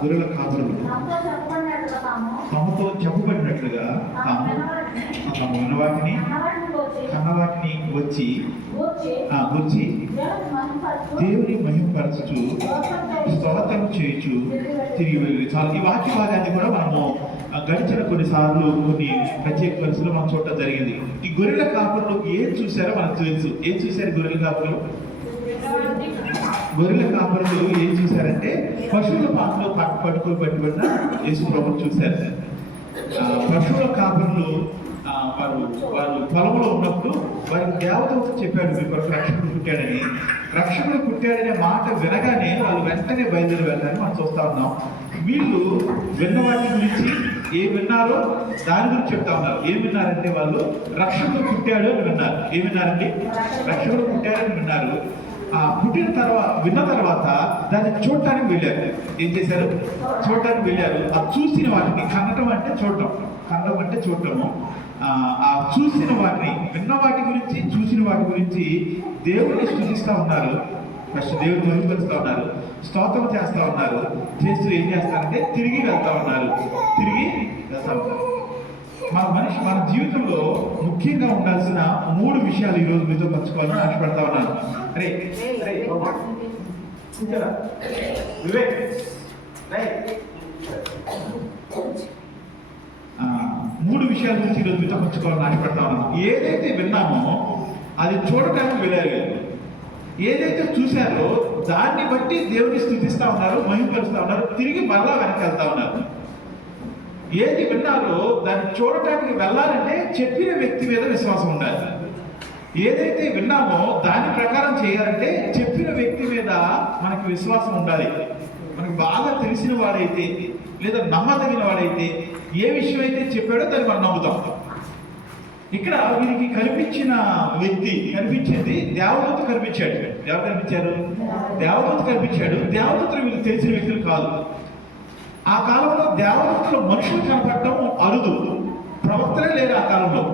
గొర్రెల కాపరులు తమతో చెప్పబడినట్లుగా తాము విన్నవాటిని కన్నవాటిని వచ్చి దేవుని మహిమపరచుచు స్తోత్రం చేయుచు తిరిగి వెళ్ళి చాలు. ఈ వాక్య భాగాన్ని కూడా మనము గడిచిన కొన్నిసార్లు కొన్ని ప్రత్యేక పరిస్థితులు మనం చూడటం జరిగింది. ఈ గొర్రెల కాపులు ఏం చూసారో మనకు తెలుసు. ఏం చూశారు గొర్రెల కాపులు? గొర్రెల కాపరులు ఏం చూశారంటే పశువుల పాటలో పట్టుబడిన యేసు ప్రభు చూశారు. పశువుల కాపరులు వారు పొలంలో ఉన్నప్పుడు వారికి దేవదూత చెప్పాడు, మీ కొరకు రక్షకుడు పుట్టాడని. రక్షకుడు పుట్టాడనే మాట వినగానే వాళ్ళు వెంటనే బయలుదేరి వెళ్ళాలని మనం చూస్తా ఉన్నాం. వీళ్ళు విన్న వాటి గురించి ఏం విన్నారో దాని గురించి చెప్తా ఉన్నారు. ఏం విన్నారంటే వాళ్ళు రక్షకుడు పుట్టాడు అని విన్నారు. ఏం విన్నారండి? రక్షకుడు పుట్టాడని విన్నారు. విన్న తర్వాత దాన్ని చూడటానికి వెళ్ళారు. ఏం చేశారు? చూడటానికి వెళ్ళారు. ఆ చూసిన వాటిని, కన్నటం అంటే చూడటం, కన్నడం అంటే చూడటము. ఆ చూసిన వాటిని, విన్న వాటి గురించి, చూసిన వాటి గురించి దేవుడిని స్తుతిస్తూ ఉన్నారు. ఫస్ట్ దేవుడిని మహిమపరుస్తూ ఉన్నారు, స్తోత్రం చేస్తూ ఉన్నారు. చేస్తూ ఏం చేస్తారంటే తిరిగి వెళ్తా ఉన్నారు. మన జీవితంలో ముఖ్యంగా ఉండాల్సిన 3 విషయాలు ఈరోజు మీతో పంచుకోవాలని ఆశపడతా ఉన్నాను. అరే వివేక్, 3 విషయాల గురించి ఈరోజు మీతో పంచుకోవాలని ఆశపడతా ఉన్నాను. ఏదైతే విన్నామో అది చూడటానికి వెళ్ళారు. ఏదైతే చూశారో దాన్ని బట్టి దేవుని స్తుతిస్తూ ఉన్నారు, మహిమపరుస్తూ ఉన్నారు, తిరిగి మరలా వెనక్కి వెళ్తా ఉన్నారు. ఏది విన్నారో దాన్ని చూడటానికి వెళ్ళాలంటే చెప్పిన వ్యక్తి మీద విశ్వాసం ఉండాలి. ఏదైతే విన్నామో దాని ప్రకారం చేయాలంటే చెప్పిన వ్యక్తి మీద మనకి విశ్వాసం ఉండాలి. మనకు బాగా తెలిసిన వాడైతే లేదా నమ్మదగిన వాడైతే ఏ విషయం అయితే చెప్పాడో దాన్ని మనం నమ్ముతాం. ఇక్కడ వీరికి కనిపించిన వ్యక్తి కనిపించింది దేవదూత కనిపించాడు. ఎవరు కనిపించారు? దేవదూత కనిపించాడు. దేవదూతలు వీరికి తెలిసిన వ్యక్తులు కాదు. ఆ కాలంలో దేవదూతలు మనుషులు కనపడటం అరుదు. ప్రవక్తలే లేరు ఆ కాలంలో.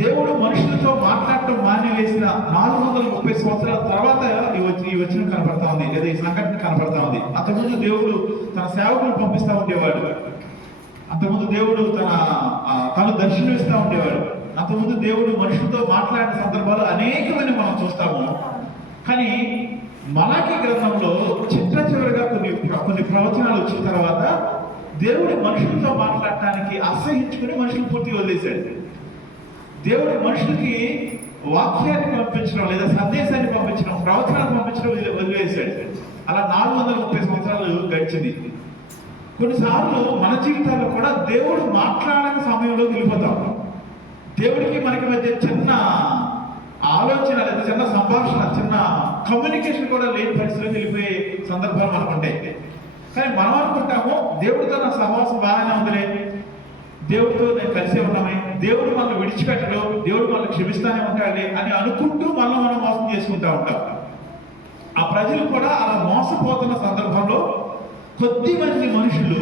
దేవుడు మనుషులతో మాట్లాడటం మానివేసిన 430 సంవత్సరాల తర్వాత ఈ వచనం కనపడతా ఉంది, లేదా ఈ సంఘటన కనపడతా ఉంది. అంతకుముందు దేవుడు తన సేవకులను పంపిస్తూ ఉండేవాడు. అంతకుముందు దేవుడు తను దర్శనమిస్తూ ఉండేవాడు. అంతకుముందు దేవుడు మనుషులతో మాట్లాడిన సందర్భాలు అనేకమైన మనం చూస్తాము. కానీ మలాకీ గ్రంథంలో చివరిగా కొన్ని ప్రవచనాలు వచ్చిన తర్వాత దేవుడు మనుషులతో మాట్లాడటానికి అసహించుకుని మనుషులు పూర్తిగా వదిలేశాడు. దేవుడు మనుషులకి వాక్యాన్ని పంపించడం లేదా సందేశాన్ని పంపించడం, ప్రవచనాలు పంపించడం వదిలేశాడు. అలా 430 సంవత్సరాలు గడిచింది. కొన్నిసార్లు మన జీవితాల్లో కూడా దేవుడు మాట్లాడని సమయంలో వెళ్ళిపోతాం. దేవుడికి మనకి మధ్య చిన్న ఆలోచన లేదా చిన్న సంభాషణ, చిన్న కమ్యూనికేషన్ కూడా లేని పరిస్థితిలో వెళ్ళిపోయే సందర్భాలు మనకు ఉంటాయి. కానీ మనం అనుకుంటాము దేవుడితో నా సహవాసం బాగానే ఉందిలే, దేవుడితో నేను కలిసే ఉన్నామే, దేవుడు మనల్ని విడిచిపెట్టడు, దేవుడు మనల్ని క్షమిస్తానే ఉంటాడే అని అనుకుంటూ మనం మోసం చేసుకుంటూ ఉంటాం. ఆ ప్రజలు కూడా అలా మోసపోతున్న సందర్భంలో కొద్ది మంది మనుషులు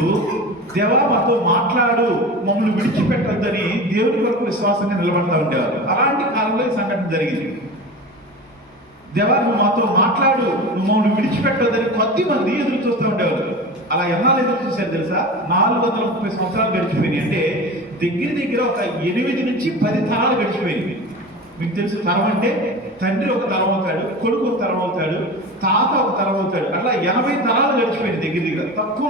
దేవా మాతో మాట్లాడు, మమ్మల్ని విడిచిపెట్టొద్దని దేవుడి వరకు విశ్వాసంగా నిలబడతా ఉండేవారు. అలాంటి కాలంలో ఈ సంఘటన జరిగింది. దేవా నువ్వు మాతో మాట్లాడు, నువ్వు మమ్మల్ని విడిచిపెట్టొద్దని కొద్ది మంది ఎదురు చూస్తూ ఉండేవారు. అలా ఎన్నాళ్ళు ఎదురు చూశారు తెలుసా? 430 సంవత్సరాలు గడిచిపోయినాయి. అంటే దగ్గర ఒక 8 నుంచి 10 తరాలు గడిచిపోయినాయి. మీకు తెలుసు, తరం అంటే తండ్రి ఒక తరం అవుతాడు, కొడుకు ఒక తరం అవుతాడు, తాత ఒక తరం అవుతాడు. అట్లా 80 తరాలు గడిచిపోయింది. దగ్గర తక్కువ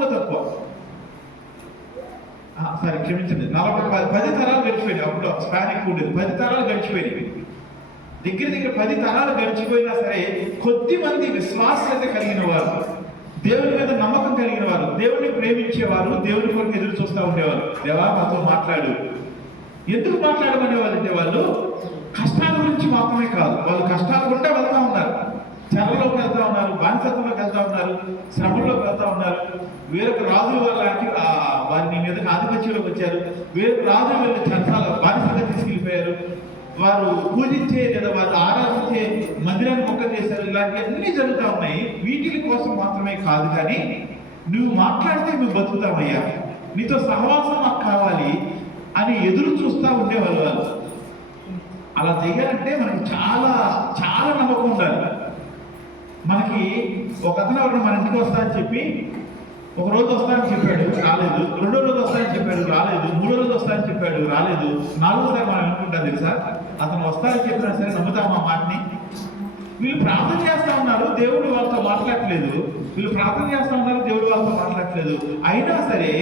సరే క్షమించండి, 10 తరాలు గడిచిపోయినాయి. అప్పుడు స్పానిక్ ఉండేది. 10 తరాలు గడిచిపోయినాయి. దగ్గర 10 తరాలు గడిచిపోయినా సరే కొద్ది మంది విశ్వాసత కలిగిన వారు, దేవుని మీద నమ్మకం కలిగిన వారు, దేవుడిని ప్రేమించేవారు, దేవుని కొరకు ఎదురు చూస్తూ ఉండేవారు. దేవా మాతో మాట్లాడు. ఎందుకు మాట్లాడమనేవారు అంటే వాళ్ళు కష్టాల గురించి మాత్రమే కాదు, వాళ్ళు కష్టాలు గుండా వెళ్తా ఉన్నారు, చెరలోకి వెళ్తా ఉన్నారు, బానిసత్వంలోకి వెళ్తా ఉన్నారు, శ్రమంలోకి వెళ్తా ఉన్నారు. వేరొక రాజుల వాళ్ళకి వారిని మీదకి ఆధిపత్యంలోకి వచ్చారు. వేరొక రాజులు వీళ్ళని చెరసాల బానిసగా తీసుకెళ్ళిపోయారు. వారు పూజించే లేదా వారు ఆరాధించే మందిరాన్ని మొక్క చేశారు. ఇలాంటివన్నీ జరుగుతూ ఉన్నాయి. వీటి కోసం మాత్రమే కాదు, కానీ నువ్వు మాట్లాడితే మేము బతుకుతామయ్యా, నీతో సహవాసం మాకు కావాలి అని ఎదురు చూస్తూ ఉండేవాళ్ళు వాళ్ళు. అలా చేయాలంటే మనకి చాలా చాలా నమ్మకం ఉండాలి. మనకి ఒక అతను ఎవరైనా మన ఇంటికి వస్తా అని చెప్పి ఒక రోజు వస్తానని చెప్పాడు, రాలేదు. రెండో రోజు వస్తానని చెప్పాడు, రాలేదు. మూడో రోజు వస్తానని చెప్పాడు, రాలేదు. నాలుగోసారి మనం అనుకుంటాం తెలుసా, అతను వస్తానని చెప్పినా సరే నమ్ముతాం ఆ మాటని. వీళ్ళు ప్రార్థన చేస్తా ఉన్నారు, దేవుడు వాళ్ళతో మాట్లాడట్లేదు. వీళ్ళు ప్రార్థన చేస్తా ఉన్నారు, దేవుడు వాళ్ళతో మాట్లాడట్లేదు. అయినా సరే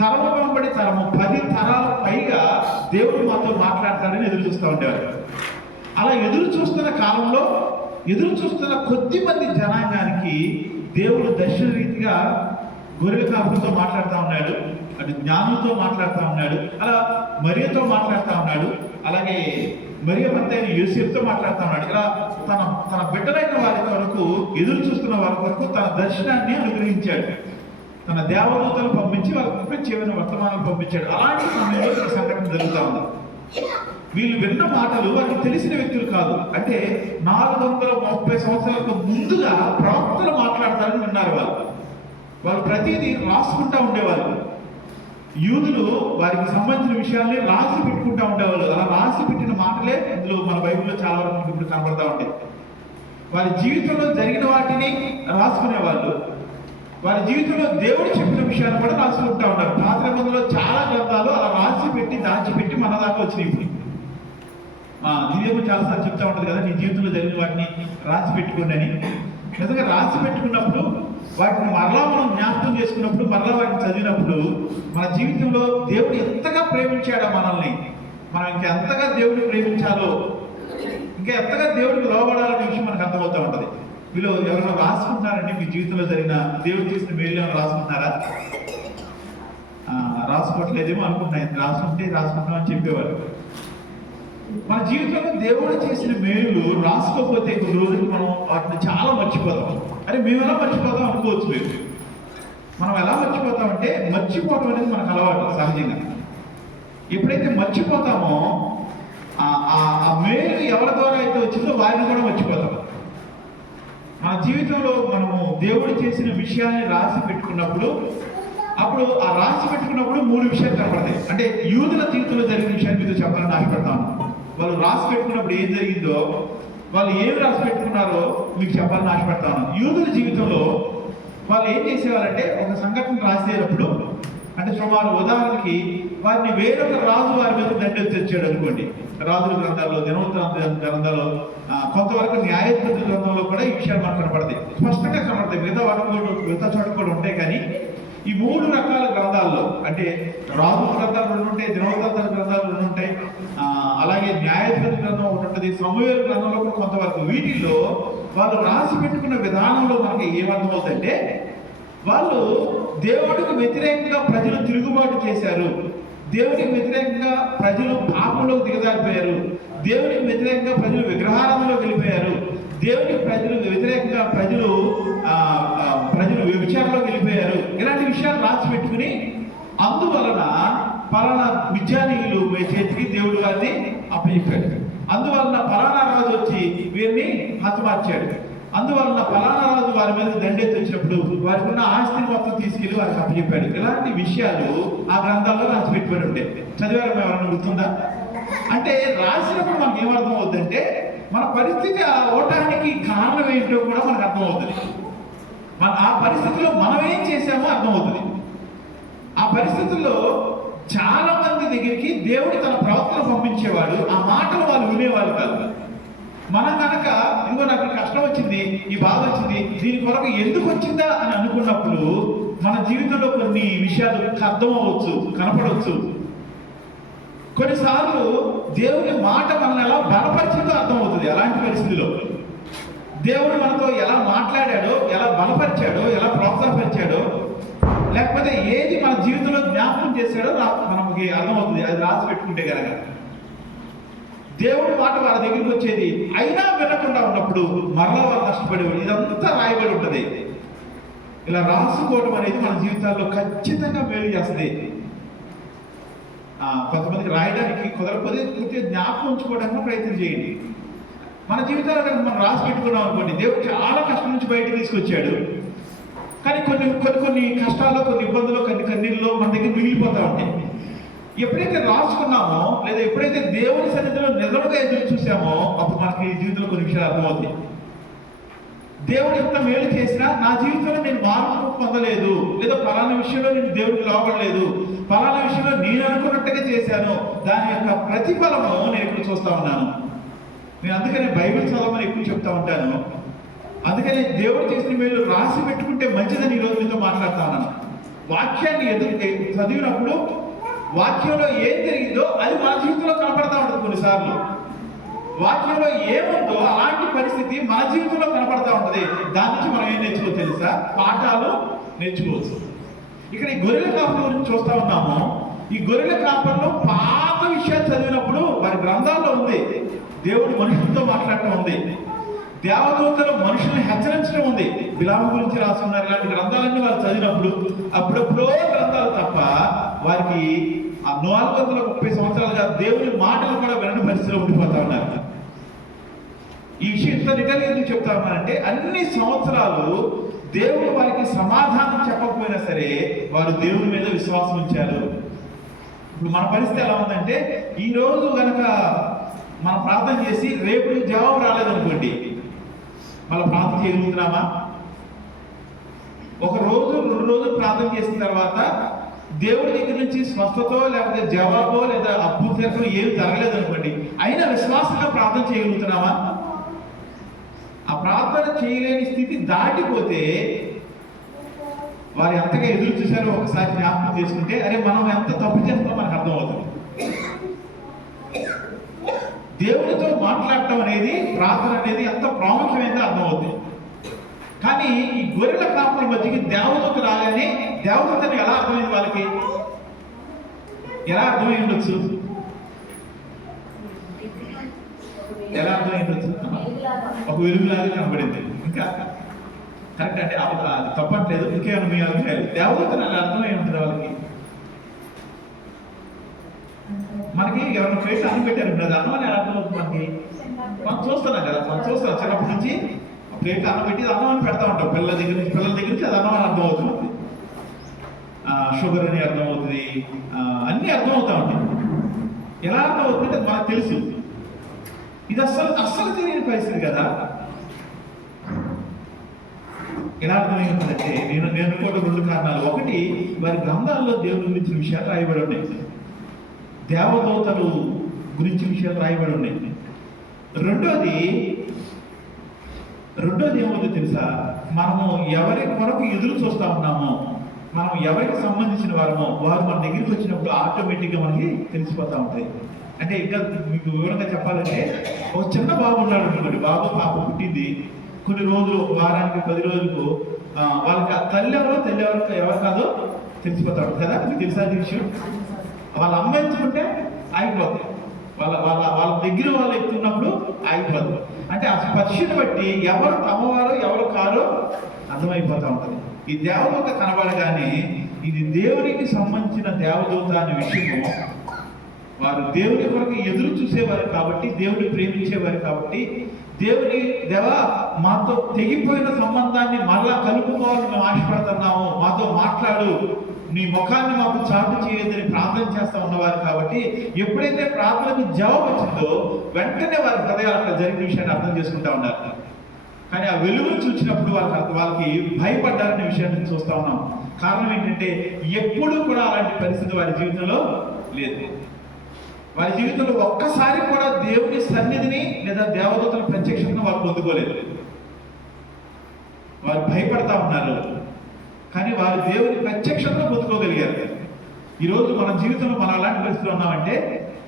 తరము వెంబడి తరము 10 తరాల పైగా దేవుడు మాతో మాట్లాడతాడని ఎదురు చూస్తూ ఉండేవారు. అలా ఎదురు చూస్తున్న కాలంలో, ఎదురు చూస్తున్న కొద్ది మంది జనాంగానికి దేవుడు దర్శన రీతిగా గొర్రెల కాపులతో మాట్లాడుతూ ఉన్నాడు, అటు జ్ఞానంతో మాట్లాడుతూ ఉన్నాడు, అలా మరియతో మాట్లాడుతూ ఉన్నాడు, అలాగే మరియ భర్త అయిన యోసేపుతో మాట్లాడుతూ ఉన్నాడు. ఇలా తన తన బిడ్డలైన వారి వరకు, ఎదురు చూస్తున్న వారి వరకు తన దర్శనాన్ని అనుగ్రహించాడు. తన దేవదూతలు పంపించి వాళ్ళకి చెవిన వర్తమానం పంపించాడు. అలాంటి సమయంలో ఒక సంఘటన జరుగుతూ ఉంది. వీళ్ళు విన్న మాటలు వారికి తెలిసిన వ్యక్తులు కాదు. అంటే 430 సంవత్సరాలకు ముందుగా ప్రవక్తలు మాట్లాడతారని విన్నారు. వాళ్ళు ప్రతిదీ రాసుకుంటా ఉండేవాళ్ళు. యూదులు వారికి సంబంధించిన విషయాల్ని రాసి పెట్టుకుంటా ఉండేవాళ్ళు. అలా రాసి పెట్టిన మాటలే ఇందులో మన బైబిల్లో చాలా వరకు ఇప్పుడు కనబడతా ఉంటాయి. వారి జీవితంలో జరిగిన వాటిని రాసుకునేవాళ్ళు. వారి జీవితంలో దేవుడు చెప్పిన విషయాలు కూడా రాసుకుంటా ఉంటారు. పాత నిబంధనలో చాలా గ్రంథాలు అలా రాసి పెట్టి దాచిపెట్టి మన దాకా వచ్చినాయి. ఇప్పుడు నీవేమో చాలాసార్లు చెప్తా ఉంటుంది కదా, నీ జీవితంలో జరిగిన వాటిని రాసి పెట్టుకోండి అని. నిజంగా రాసి పెట్టుకున్నప్పుడు వాటిని మరలా మనం జ్ఞాపకం చేసుకున్నప్పుడు, మరలా వాటిని చదివినప్పుడు మన జీవితంలో దేవుడు ఎంతగా ప్రేమించాడో మనల్ని, మనం ఇంకా ఎంతగా దేవుడిని ప్రేమించాలో, ఇంకా ఎంతగా దేవుడికి లోబడాలనే విషయం మనకు అర్థమవుతూ ఉంటుంది. వీళ్ళు ఎవరైనా రాసుకుంటున్నారండి మీ జీవితంలో జరిగిన దేవుడు చేసిన మేలు రాసుకుంటున్నారా? రాసుకోవట్లేదేమో అనుకుంటున్నాయి. రాసుకుంటామని చెప్పేవారు. మన జీవితంలో దేవుడు చేసిన మేలు రాసుకోకపోతే కొన్ని రోజులు మనం వాటిని చాలా మర్చిపోతాం. అరే మేము ఎలా మర్చిపోతాం అనుకోవచ్చు. మనం ఎలా మర్చిపోతామంటే, మర్చిపోవడం అనేది మనకు అలవాటు సహజంగా. ఎప్పుడైతే మర్చిపోతామో ఆ మేలు ఎవరి ద్వారా అయితే వచ్చిందో వారిని కూడా మర్చిపోతాం. మన జీవితంలో మనము దేవుడు చేసిన విషయాన్ని రాసి పెట్టుకున్నప్పుడు, అప్పుడు ఆ రాసి పెట్టుకున్నప్పుడు 3 విషయాలు కనపడతాయి. అంటే యూదుల జీవితంలో జరిగిన విషయాన్ని మీతో చెప్పాలని ఆశపడతాను. వాళ్ళు రాసి పెట్టుకున్నప్పుడు ఏం జరిగిందో, వాళ్ళు ఏం రాసి పెట్టుకున్నారో మీకు చెప్పాలని ఆశపడతాను. యూదుల జీవితంలో వాళ్ళు ఏం చేసేవారంటే, ఒక సంఘటన రాసేటప్పుడు, అంటే సుమారు ఉదాహరణకి వారిని వేరొక రాజు వారి మీద దండెత్తి తెచ్చాడు అనుకోండి. రాజుల గ్రంథాల్లో, దినవృత్తాంత గ్రంథాల్లో, కొంతవరకు న్యాయాధిపతుల గ్రంథంలో కూడా ఈ విషయాలు మనకు కనపడతాయి, స్పష్టంగా కనపడతాయి. మిగతా చోట కూడా ఉంటాయి. కానీ ఈ 3 రకాల గ్రంథాల్లో, అంటే రాజుల గ్రంథాలు 2 ఉంటాయి, దినవృత్తాంత గ్రంథాలు 2 ఉంటాయి, అలాగే న్యాయాధిపతి గ్రంథం ఒకటి ఉంటుంది, సమూయేలు గ్రంథంలో కూడా కొంతవరకు. వీటిల్లో వాళ్ళు రాసి పెట్టుకున్న విధానంలో మనకి ఏమర్థమవుతుందంటే, వాళ్ళు దేవుడికి వ్యతిరేకంగా ప్రజలు తిరుగుబాటు చేశారు, దేవుడికి వ్యతిరేకంగా ప్రజలు పాపంలోకి దిగజారిపోయారు, దేవుడికి వ్యతిరేకంగా ప్రజలు విగ్రహారాధనలో వెళ్ళిపోయారు, దేవుడికి వ్యతిరేకంగా ప్రజలు వ్యభిచారంలోకి వెళ్ళిపోయారు. ఇలాంటి విషయాలు రాసి పెట్టుకుని, అందువలన పలానా విద్యానీయులు మీ చేతికి దేవుడు వారిని అప్పచెప్పాడు, అందువలన పలానా రాజు వచ్చి వీరిని హతమార్చాడు, అందువలన పలానా రాజు వారి మీద దండెత్తి వచ్చినప్పుడు వారికి ఉన్న ఆస్తిని మొత్తం తీసుకెళ్లి వారికి అప్పచెప్పాడు. ఇలాంటి విషయాలు ఆ గ్రంథాల్లో రాసి పెట్టుబడి ఉంటాయి. చదివారు ఎవరైనా గుర్తుందా? అంటే రాసినప్పుడు మనకి ఏమర్థం అవుతుందంటే, మన పరిస్థితి అవటానికి కారణం ఏంటో కూడా మనకు అర్థమవుతుంది. ఆ పరిస్థితిలో మనం ఏం చేసామో అర్థమవుతుంది. ఆ పరిస్థితుల్లో చాలా మంది దగ్గరికి దేవుడు తన ప్రవక్తను పంపించేవాడు. ఆ మాటలు వాళ్ళు వినేవాళ్ళు కాదు. మనం కనుక ఇదిగో నాకు కష్టం వచ్చింది, ఈ బాధ వచ్చింది, దీని కొరకు ఎందుకు వచ్చిందా అని అనుకున్నప్పుడు మన జీవితంలో కొన్ని విషయాలు అర్థం అవ్వచ్చు, కనపడవచ్చు. కొన్నిసార్లు దేవుని మాట మనల్ని ఎలా బలపరిచిందో అర్థమవుతుంది. అలాంటి పరిస్థితిలో దేవుడు మనతో ఎలా మాట్లాడాడో, ఎలా బలపరిచాడో, ఎలా ప్రోత్సాహపరిచాడో, లేకపోతే ఏది మన జీవితంలో జ్ఞాపకం చేశాడో మనకి అర్థమవుతుంది. అది రాసి పెట్టుకుంటే కనుక దేవుడి మాట వాళ్ళ దగ్గరికి వచ్చేది. అయినా వినకుండా ఉన్నప్పుడు మరలా వాళ్ళు నష్టపడేవాడు. ఇదంతా రాయబడి ఉంటుంది. ఇలా రాసుకోవడం అనేది మన జీవితాల్లో ఖచ్చితంగా మేలు చేస్తుంది. కొంతమందికి రాయడానికి కుదరకపోతే పూర్తిగా జ్ఞాపకం ఉంచుకోవడానికి ప్రయత్నం చేయండి. మన జీవితాల్లో కనుక మనం రాసి పెట్టుకున్నాం అనుకోండి, దేవుడు చాలా కష్టం నుంచి బయటకు తీసుకొచ్చాడు. కానీ కొన్ని కష్టాల్లో, కొన్ని ఇబ్బందులు, కొన్ని కన్నీళ్ళలో మన దగ్గర మిగిలిపోతూ ఉంటాయి. ఎప్పుడైతే రాసుకున్నామో, లేదా ఎప్పుడైతే దేవుని సన్నిధిలో నిజంగా ఎదురు చూసామో, అప్పుడు మనకి జీవితంలో కొన్ని విషయాలు అర్థమవుతాయి. దేవుడు ఎంత మేలు చేసినా నా జీవితంలో నేను మార్పు పొందలేదు, లేదా ఫలానా విషయంలో నేను దేవుడికి లోపడలేదు, ఫలానా విషయంలో నేను అనుకున్నట్టుగా చేశాను, దాని యొక్క ప్రతిఫలము నేను ఇప్పుడు చూస్తా ఉన్నాను. నేను అందుకనే బైబిల్ చదవమని ఎక్కువ చెప్తా ఉంటాను. అందుకని దేవుడు చేసిన మేలు రాసి పెట్టుకుంటే మంచిదని ఈరోజు మీతో మాట్లాడుతా ఉన్నాను. వాక్యాన్ని చదివినప్పుడు వాక్యంలో ఏం జరిగిందో అది మన జీవితంలో కనపడతా ఉంటుంది. కొన్నిసార్లు వాక్యంలో ఏముందో అలాంటి పరిస్థితి మన జీవితంలో కనపడతా ఉంటుంది. దాని నుంచి మనం ఏం నేర్చుకోవచ్చు తెలుసా? పాఠాలు నేర్చుకోవచ్చు. ఇక్కడ ఈ గొర్రెల కాపల గురించి చూస్తా ఉన్నాము. ఈ గొర్రెల కాపల్లో పాత విషయాలు చదివినప్పుడు వారి గ్రంథాల్లో ఉంది దేవుడు మనుషులతో మాట్లాడటం ఉంది, దేవదూతలు మనుషుల్ని హెచ్చరించడం ఉంది, బిలాము గురించి రాస్తున్నారు. ఇలాంటి గ్రంథాలన్నీ వాళ్ళు చదివినప్పుడు అప్పుడప్పుడో గ్రంథాలు తప్ప వారికి ఆ 430 సంవత్సరాలుగా దేవుని మాటలు కూడా వినని పరిస్థితిలో ఉండిపోతా ఉన్నారు. ఈ విషయం ఇంత రిటర్న్ ఎందుకు చెప్తా ఉన్నానంటే, అన్ని సంవత్సరాలు దేవుడు వారికి సమాధానం చెప్పకపోయినా సరే వారు దేవుని మీద విశ్వాసం ఉంచారు. ఇప్పుడు మన పరిస్థితి ఎలా ఉందంటే, ఈ రోజు కనుక మనం ప్రార్థన చేసి రేపు జవాబు రాలేదనుకోండి, మళ్ళీ ప్రార్థన చేయగలుగుతున్నామా? ఒక రోజు 2 రోజులు ప్రార్థన చేసిన తర్వాత దేవుడి దగ్గర నుంచి స్వస్థతో లేకపోతే జవాబో లేదా అద్భుతం ఏమి జరగలేదు అనుకోండి, అయినా విశ్వాసంగా ప్రార్థన చేయగలుగుతున్నామా? ఆ ప్రార్థన చేయలేని స్థితి దాటిపోతే వారు ఎంతగా ఎదురు చూశారో ఒకసారి జ్ఞాపకం చేసుకుంటే, అరే మనం ఎంత తప్పు చేస్తామో మనకు అర్థమవుతుంది. దేవుడితో మాట్లాడటం అనేది, ప్రార్థన అనేది ఎంత ప్రాముఖ్యమైనదో అర్థమవుతుంది. కానీ ఈ గొర్రెల కాపుల మధ్యకి దేవదూత రాగానే దేవదూతని ఎలా అర్థమైంది వాళ్ళకి? ఎలా అర్థమై ఉండొచ్చు? ఎలా అర్థమై ఉండొచ్చు? ఒక వెలుగులాగా కనబడింది. ఇంకా కరెక్ట్ అంటే అది తప్పట్లేదు. ఇంకేమైనా మీ అభిప్రాయాలు? దేవదూతని అలా అర్థమై ఉంటుంది వాళ్ళకి. మనకి ఎవరైనా ప్లేట్ అన్నం పెట్టారు, అది అన్నం అని ఎలా అర్థమవుతుంది మనకి? మనం చూస్తున్నాం కదా, మనం చూస్తాం చిన్నప్పటి నుంచి ప్లేట్ అన్నం పెట్టి అన్నం అని పెడతా ఉంటాం. పిల్లల దగ్గర నుంచి అది అన్నం అని అర్థమవుతుంది. షుగర్ అని అర్థమవుతుంది, అన్నీ అర్థమవుతా ఉంటాయి. ఎలా అర్థమవుతుందంటే అది మనకు తెలుసు. ఇది అస్సలు తెలియని పరిస్థితి కదా. ఎలా అర్థమైందంటే, నేను అనుకోవడం 2 కారణాలు. ఒకటి, వారి గ్రంథాల్లో దేవుని గురించిన విషయాలు రాయబడి ఉన్నాయి, దేవదూతలు గురించి విషయాలు రాయబడి ఉన్నాయి. రెండోది ఏమవుతుందో తెలుసా? మనము ఎవరి కొరకు ఎదురు చూస్తా ఉన్నామో, మనం ఎవరికి సంబంధించిన వారమో వారు మన దగ్గరికి వచ్చినప్పుడు ఆటోమేటిక్గా మనకి తెలిసిపోతూ ఉంటాయి. అంటే ఇంకా మీకు వివరంగా చెప్పాలంటే, ఒక చిన్న బాబు ఉన్నాడు అనుకోండి, బాబు పాప పుట్టింది, కొన్ని రోజులు, వారానికి 10 రోజులకు వాళ్ళకి ఆ తల్లి ఎవరు కాదో తెలిసిపోతా ఉంటుంది కదా. మీకు తెలుసా అది విషయం? వాళ్ళ అమ్మ ఎత్తుకుంటే ఆగిపోతుంది, వాళ్ళ దగ్గర వాళ్ళు ఎత్తున్నప్పుడు ఆగిపోతుంది. అంటే ఆ స్పర్శను బట్టి ఎవరు తమవారో ఎవరు కారో అర్థమైపోతూ ఉంటుంది. ఈ దేవదూత కనబడగానే ఇది దేవునికి సంబంధించిన దేవదూత అనే విషయము వారు దేవుని కొరకు ఎదురు చూసేవారు కాబట్టి, దేవుడిని ప్రేమించేవారు కాబట్టి, దేవా మాతో తెగిపోయిన సంబంధాన్ని మరలా కలుపుకోవాలని మేము ఆశపడుతున్నాము, మాతో మాట్లాడు, నీ ముఖాన్ని మాకు చాటు చేయొద్దని ప్రార్థన చేస్తా ఉన్నవారు కాబట్టి, ఎప్పుడైతే ప్రార్థనకు జవాబు వచ్చిందో వెంటనే వారి హృదయాలు అక్కడ జరిగిన విషయాన్ని అర్థం చేసుకుంటా ఉన్నారు. కానీ ఆ వెలుగును చూసినప్పుడు వాళ్ళకి భయపడ్డారనే విషయాన్ని చూస్తా ఉన్నాం. కారణం ఏంటంటే, ఎప్పుడూ కూడా అలాంటి పరిస్థితి వారి జీవితంలో లేదు. వారి జీవితంలో ఒక్కసారి కూడా దేవుని సన్నిధిని లేదా దేవదూతల ప్రత్యక్షతను వారు పొందుకోలేదు. వారు భయపడతా ఉన్నారు, కానీ వారు దేవుని ప్రత్యక్షతను పొందుకోగలిగారు. ఈరోజు మన జీవితంలో మనం అలాంటి పరిస్థితులు ఉన్నామంటే,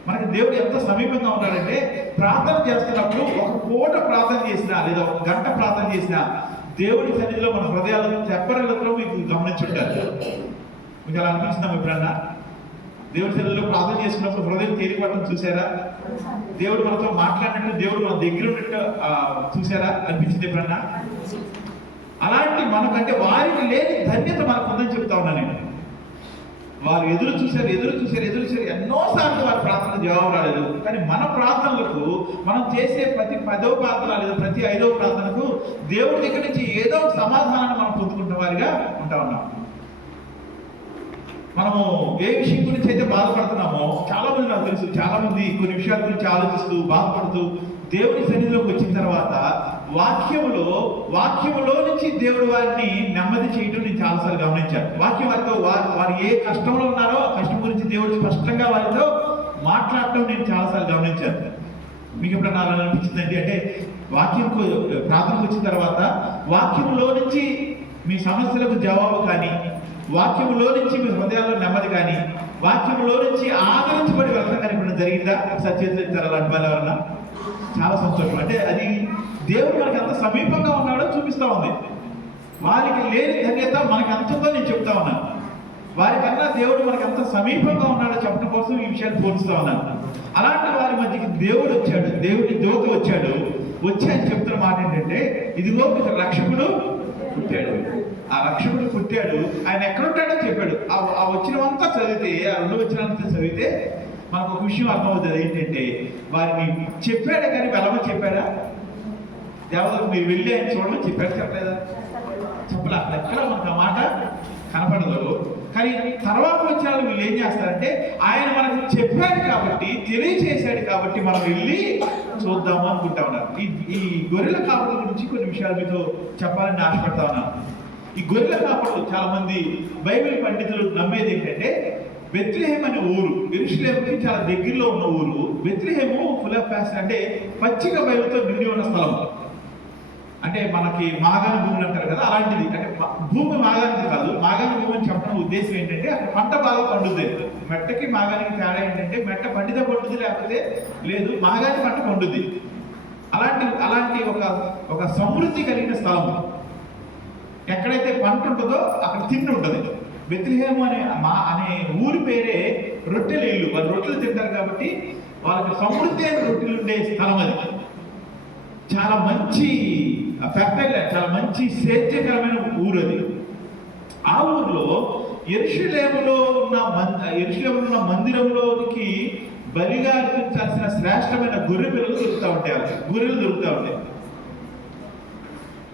మనకి దేవుడు ఎంత సమీపంగా ఉన్నాడంటే, ప్రార్థన చేస్తున్నప్పుడు 1 పూట ప్రార్థన చేసినా లేదా 1 గంట ప్రార్థన చేసినా దేవుడి సన్నిధిలో మన హృదయాలు తెప్పరలతో మీకు గమనించుంటారు. మీకు అలా అనిపిస్తున్నాం ఎప్పుడన్నా? దేవుడి సన్నిధిలో ప్రార్థన చేసుకున్నప్పుడు హృదయం తేలిపడటం చూసారా? దేవుడు మనతో మాట్లాడినట్టు, దేవుడు మన దగ్గర ఉన్నట్టు చూసారా? అనిపించింది ఎప్పుడన్నా? అలాంటి మనకంటే వారికి లేని ధన్యత మనకు ఉందని చెప్తా ఉన్నా నేను. వారు ఎదురు చూశారు, ఎన్నోసార్లు వారి ప్రార్థన జవాబు రాలేదు. కానీ మన ప్రార్థనలకు, మనం చేసే ప్రతి 10వ ప్రార్థన లేదా ప్రతి 5వ ప్రార్థనకు దేవుడి దగ్గర నుంచి ఏదో ఒక సమాధానాన్ని మనం పొందుకుంటున్న వారిగా ఉంటా ఉన్నాం. మనము ఏ విషయం గురించి అయితే బాధపడుతున్నామో, చాలా మంది నాకు తెలుసు, చాలా మంది కొన్ని విషయాల గురించి ఆలోచిస్తూ బాధపడుతూ దేవుని సన్నిధిలోకి వచ్చిన తర్వాత వాక్యములో నుంచి దేవుడు వారిని నెమ్మది చేయడం నేను చాలాసార్లు గమనించాను. వాక్యం వారితో వారు ఏ కష్టంలో ఉన్నారో ఆ కష్టం గురించి దేవుడు స్పష్టంగా వారితో మాట్లాడటం నేను చాలాసార్లు గమనించాను. మీకు ఎప్పుడన్నా అలా అనిపించిందండి? అంటే వాక్యంకు ప్రార్థనకు వచ్చిన తర్వాత వాక్యంలో నుంచి మీ సమస్యలకు జవాబు కానీ, వాక్యంలో నుంచి మీ హృదయాల్లో నెమ్మది కానీ, వాక్యంలో నుంచి ఆదరించబడి వెళ్ళడం కానీ ఇప్పుడు జరిగిందా? సత్యస్తారు అలాంటి వాళ్ళు ఎవరన్నా? చాలా సంతోషం. అంటే అది దేవుడు మనకి ఎంత సమీపంగా ఉన్నాడో చూపిస్తా ఉంది. వారికి లేని ధన్యత మనకి అంతంతో నేను చెప్తా ఉన్నాను. వారికన్నా దేవుడు మనకి ఎంత సమీపంగా ఉన్నాడో చెప్పడం కోసం ఈ విషయాన్ని పోలుస్తా ఉన్నాను. అలాంటి వారి మధ్యకి దేవుడు వచ్చాడు, దేవుడి దూత వచ్చాడు. వచ్చి ఆయన చెప్తున్న మాట ఏంటంటే, ఇదిగో మీకు రక్షకుడు పుట్టాడు. ఆ రక్షకుడు పుట్టాడు. ఆయన ఎక్కడుంటాడో చెప్పాడు. ఆ వచ్చినవంతా చదివితే, ఆ 2 వచనాలంతా చదివితే మనకు ఒక విషయం అర్థమవుతుంది. ఏంటంటే వారిని చెప్పాడే కానీ వెళ్ళమని చెప్పాడా? దేవతకు మీరు వెళ్ళి ఆయన చూడమని చెప్పాడు, చెప్పలేదా? చెప్పలే. అక్కడ ఎక్కడ మనకు ఆ మాట కనపడదు. కానీ తర్వాత వచ్చిన వీళ్ళు ఏం చేస్తారంటే, ఆయన మనకు చెప్పాడు కాబట్టి, తెలియచేశాడు కాబట్టి మనం వెళ్ళి చూద్దాము అనుకుంటా ఉన్నారు. ఈ గొర్రెల కాపుల గురించి కొన్ని విషయాలు మీతో చెప్పాలని ఆశపడతా ఉన్నాను. ఈ గొర్రెల కాపులు చాలా మంది బైబిల్ పండితులు నమ్మేది ఏంటంటే, బెత్లెహేమ్ అనే ఊరు యెరూషలేముకి చాలా దగ్గరలో ఉన్న ఊరు. బెత్లెహేము ఫుల్ ఆఫ్ ప్యాషన్, అంటే పచ్చిక బయలుతో నిండి ఉన్న స్థలం. అంటే మనకి మాగాని భూములు అంటారు కదా, అలాంటిది. అంటే భూమి మాగానికి కాదు, మాగాని భూమి అని చెప్పడం ఉద్దేశం ఏంటంటే అక్కడ పంట బాగా పండుద్ది. మెట్టకి మాగానికి తేడా ఏంటంటే, మెట్ట పండితే పండుద్ది, లేకపోతే లేదు. మాగాని పంట పండుద్ది. అలాంటి ఒక సమృద్ధి కలిగిన స్థలం. ఎక్కడైతే పంట ఉంటుందో అక్కడ తిండి ఉంటుంది. బెత్లెహేము అనే ఊరి పేరే రొట్టెల ఇల్లు. వాళ్ళు రొట్టెలు తింటారు కాబట్టి వాళ్ళకి సమృద్ధి అయిన రొట్టెలు ఉండే స్థలం అది. చాలా మంచి ఫెర్టైల్, చాలా మంచి సేద్యకరమైన ఊరు అది. ఆ ఊర్లో యెరూషలేములో ఉన్న మందిరంలోనికి బలిగా అర్పించాల్సిన శ్రేష్టమైన గొర్రె పిల్లలు దొరుకుతూ ఉంటాయి. గొర్రెలు దొరుకుతూ ఉంటాయి.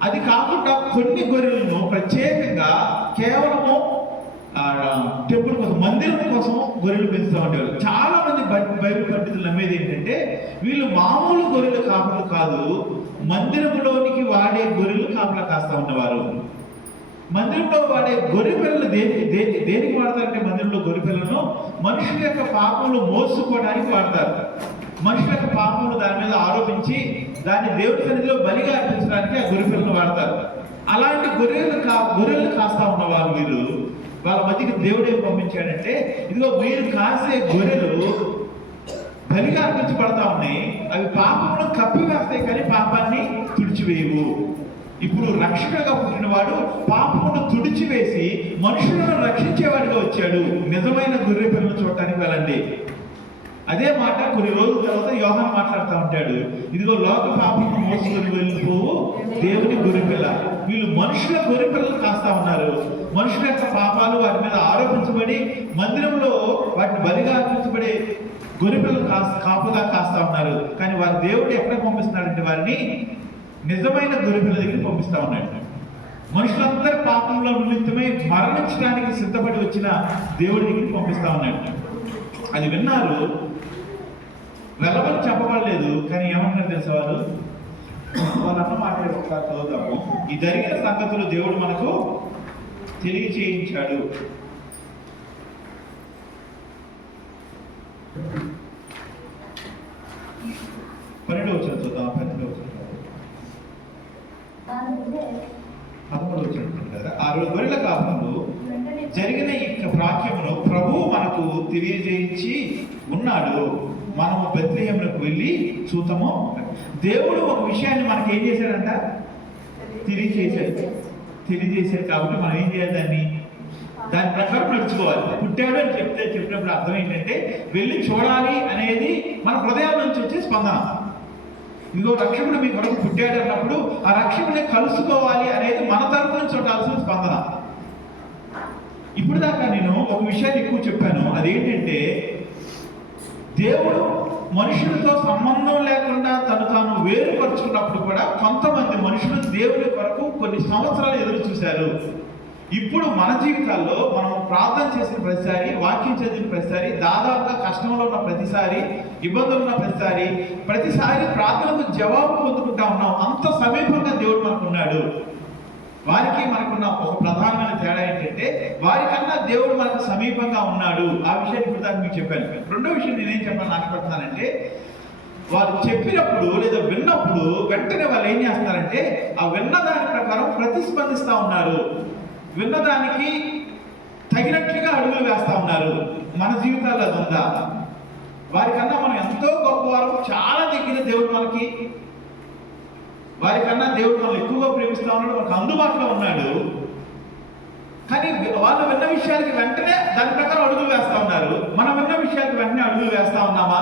అది కాకుండా కొన్ని గొర్రెలను ప్రత్యేకంగా కేవలము టెంపుల్ కోసం, మందిరం కోసం గొర్రెలు పెంచుతూ ఉండేవారు. చాలా మంది బైబిల్ పండితులు నమ్మేది ఏంటంటే, వీళ్ళు మామూలు గొర్రెలు కాపలు కాదు, మందిరంలోనికి వాడే గొర్రెలు కాపలా కాస్తా ఉన్నవారు. మందిరంలో వాడే గొర్రె పిల్లలు దేనికి వాడతారంటే, మందిరంలో గొర్రె పిల్లలను మనుషుల యొక్క పాపములు మోసుకోవడానికి వాడతారు. మనుషుల యొక్క పాపములు దాని మీద ఆరోపించి దాన్ని దేవుడి సన్నిధిలో బలిగా అర్పించడానికి ఆ గొర్రె పిల్లలు వాడతారు. అలాంటి గొర్రెలు కాస్తా ఉన్నవారు వీరు. వాళ్ళ మధ్యకి దేవుడు ఏం పంపించాడంటే, ఇదిగో మీరు కాసే గొర్రెలు బలిగా అర్పించబడతా ఉన్నాయి. అవి పాపమును కప్పివేస్తాయి కానీ పాపాన్ని తుడిచివేయవు. ఇప్పుడు రక్షకుడుగా పుట్టినవాడు పాపమును తుడిచివేసి మనుషులను రక్షించేవాడిగా వచ్చాడు. నిజమైన గొర్రె పిల్లలను చూడటానికి వెళ్ళండి. అదే మాట కొన్ని రోజుల తర్వాత యోహాను మాట్లాడుతూ ఉంటాడు. ఇదిగో లోక పాపము మోసుకొని వెళ్ళిపోవు దేవుని గొర్రెపిల్ల. వీళ్ళు మనుషుల గొర్రెపిల్లలు కాస్తా ఉన్నారు. మనుషుల యొక్క పాపాలు వారి మీద ఆరోపించబడి మందిరంలో వాటిని బలిగా అర్పించబడే గొర్రెపిల్లలు కాపుగా కాస్తా ఉన్నారు. కానీ వారి దేవుడు ఎక్కడ పంపిస్తున్నాడంటే, వారిని నిజమైన గొర్రెపిల్ల దగ్గర పంపిస్తా ఉన్నాడు. మనుషులందరి పాపంలో నిమిత్తమై మరణించడానికి సిద్ధపడి వచ్చిన దేవుడి దగ్గరికి పంపిస్తా ఉన్నాడు. అది విన్నారు, వెళ్ళమని చెప్పబడలేదు. కానీ ఏమన్నారు తెలుసా వాళ్ళు అన్న మాట్లాడి ఒకసారి చదువుతాము. ఈ జరిగిన సంగతులు దేవుడు మనకు తెలియచేయించాడు. పన్నెండు వచ్చిన చూద్దాం. 12 వచ్చిన 13 వచ్చినట్టు కదా. 6 గొర్రెల కాపులు జరిగిన ఈ వాక్యమును ప్రభువు మనకు తెలియజేయించి ఉన్నాడు. మనము బెత్లెహేమునకు వెళ్ళి చూద్దాము. దేవుడు ఒక విషయాన్ని మనకి ఏం చేశాడంట? తెలియజేశాడు కాబట్టి మనం ఏం చేయాలి? దాని ప్రకారం నడుచుకోవాలి. పుట్టాడు అని చెప్పినప్పుడు అర్థం ఏంటంటే, వెళ్ళి చూడాలి అనేది మన హృదయాల నుంచి వచ్చే స్పందన. ఇదిగో రక్షకుడు మీ కొరకు పుట్టాడు అన్నప్పుడు ఆ రక్షకుడిని కలుసుకోవాలి అనేది మన తరపు నుంచి ఉండాల్సిన స్పందన. ఇప్పుడు దాకా నేను ఒక విషయాన్ని ఎక్కువ చెప్పాను. అదేంటంటే, దేవుడు మనుషులతో సంబంధం లేకుండా తాను వేరుపరుచుకున్నప్పుడు కూడా కొంతమంది మనుషులు దేవుని కొరకు కొన్ని సంవత్సరాలు ఎదురు చూశారు. ఇప్పుడు మన జీవితాల్లో మనం ప్రార్థన చేసిన ప్రతిసారి, వాక్యం చదివిన ప్రతిసారి, దాదాపుగా కష్టంలో ఉన్న ప్రతిసారి, ఇబ్బందులు ఉన్న ప్రతిసారి ప్రార్థనకు జవాబు పొందుకుంటా ఉన్నాం. అంత సమీపంగా దేవుడు మనకున్నాడు. వారికి మనకున్న ఒక ప్రధానమైన తేడా ఏంటంటే, వారికన్నా దేవుడు మనకు సమీపంగా ఉన్నాడు. ఆ విషయాన్ని ఇప్పుడు దాకా మీకు చెప్పాను. రెండో విషయం నేనేం చెప్పాలని ఆశపడుతున్నానంటే, వారు చెప్పినప్పుడు లేదా విన్నప్పుడు వెంటనే వాళ్ళు ఏం చేస్తున్నారంటే, ఆ విన్న దాని ప్రకారం ప్రతిస్పందిస్తూ ఉన్నారు. విన్నదానికి తగినట్లుగా అడుగులు వేస్తూ ఉన్నారు. మన జీవితాల్లో అది ఉందా? వారికన్నా మనం ఎంతో గొప్పవారు, చాలా దగ్గర దేవుడు మనకి, వారికన్నా దేవుడు మనం ఎక్కువగా ప్రేమిస్తూ ఉన్నాడు, మనకు అందుబాటులో ఉన్నాడు. కానీ వాళ్ళు విన్న విషయాలకి వెంటనే దాని ప్రకారం అడుగులు వేస్తూ ఉన్నారు. మనం విన్న విషయాలకి వెంటనే అడుగులు వేస్తూ ఉన్నామా?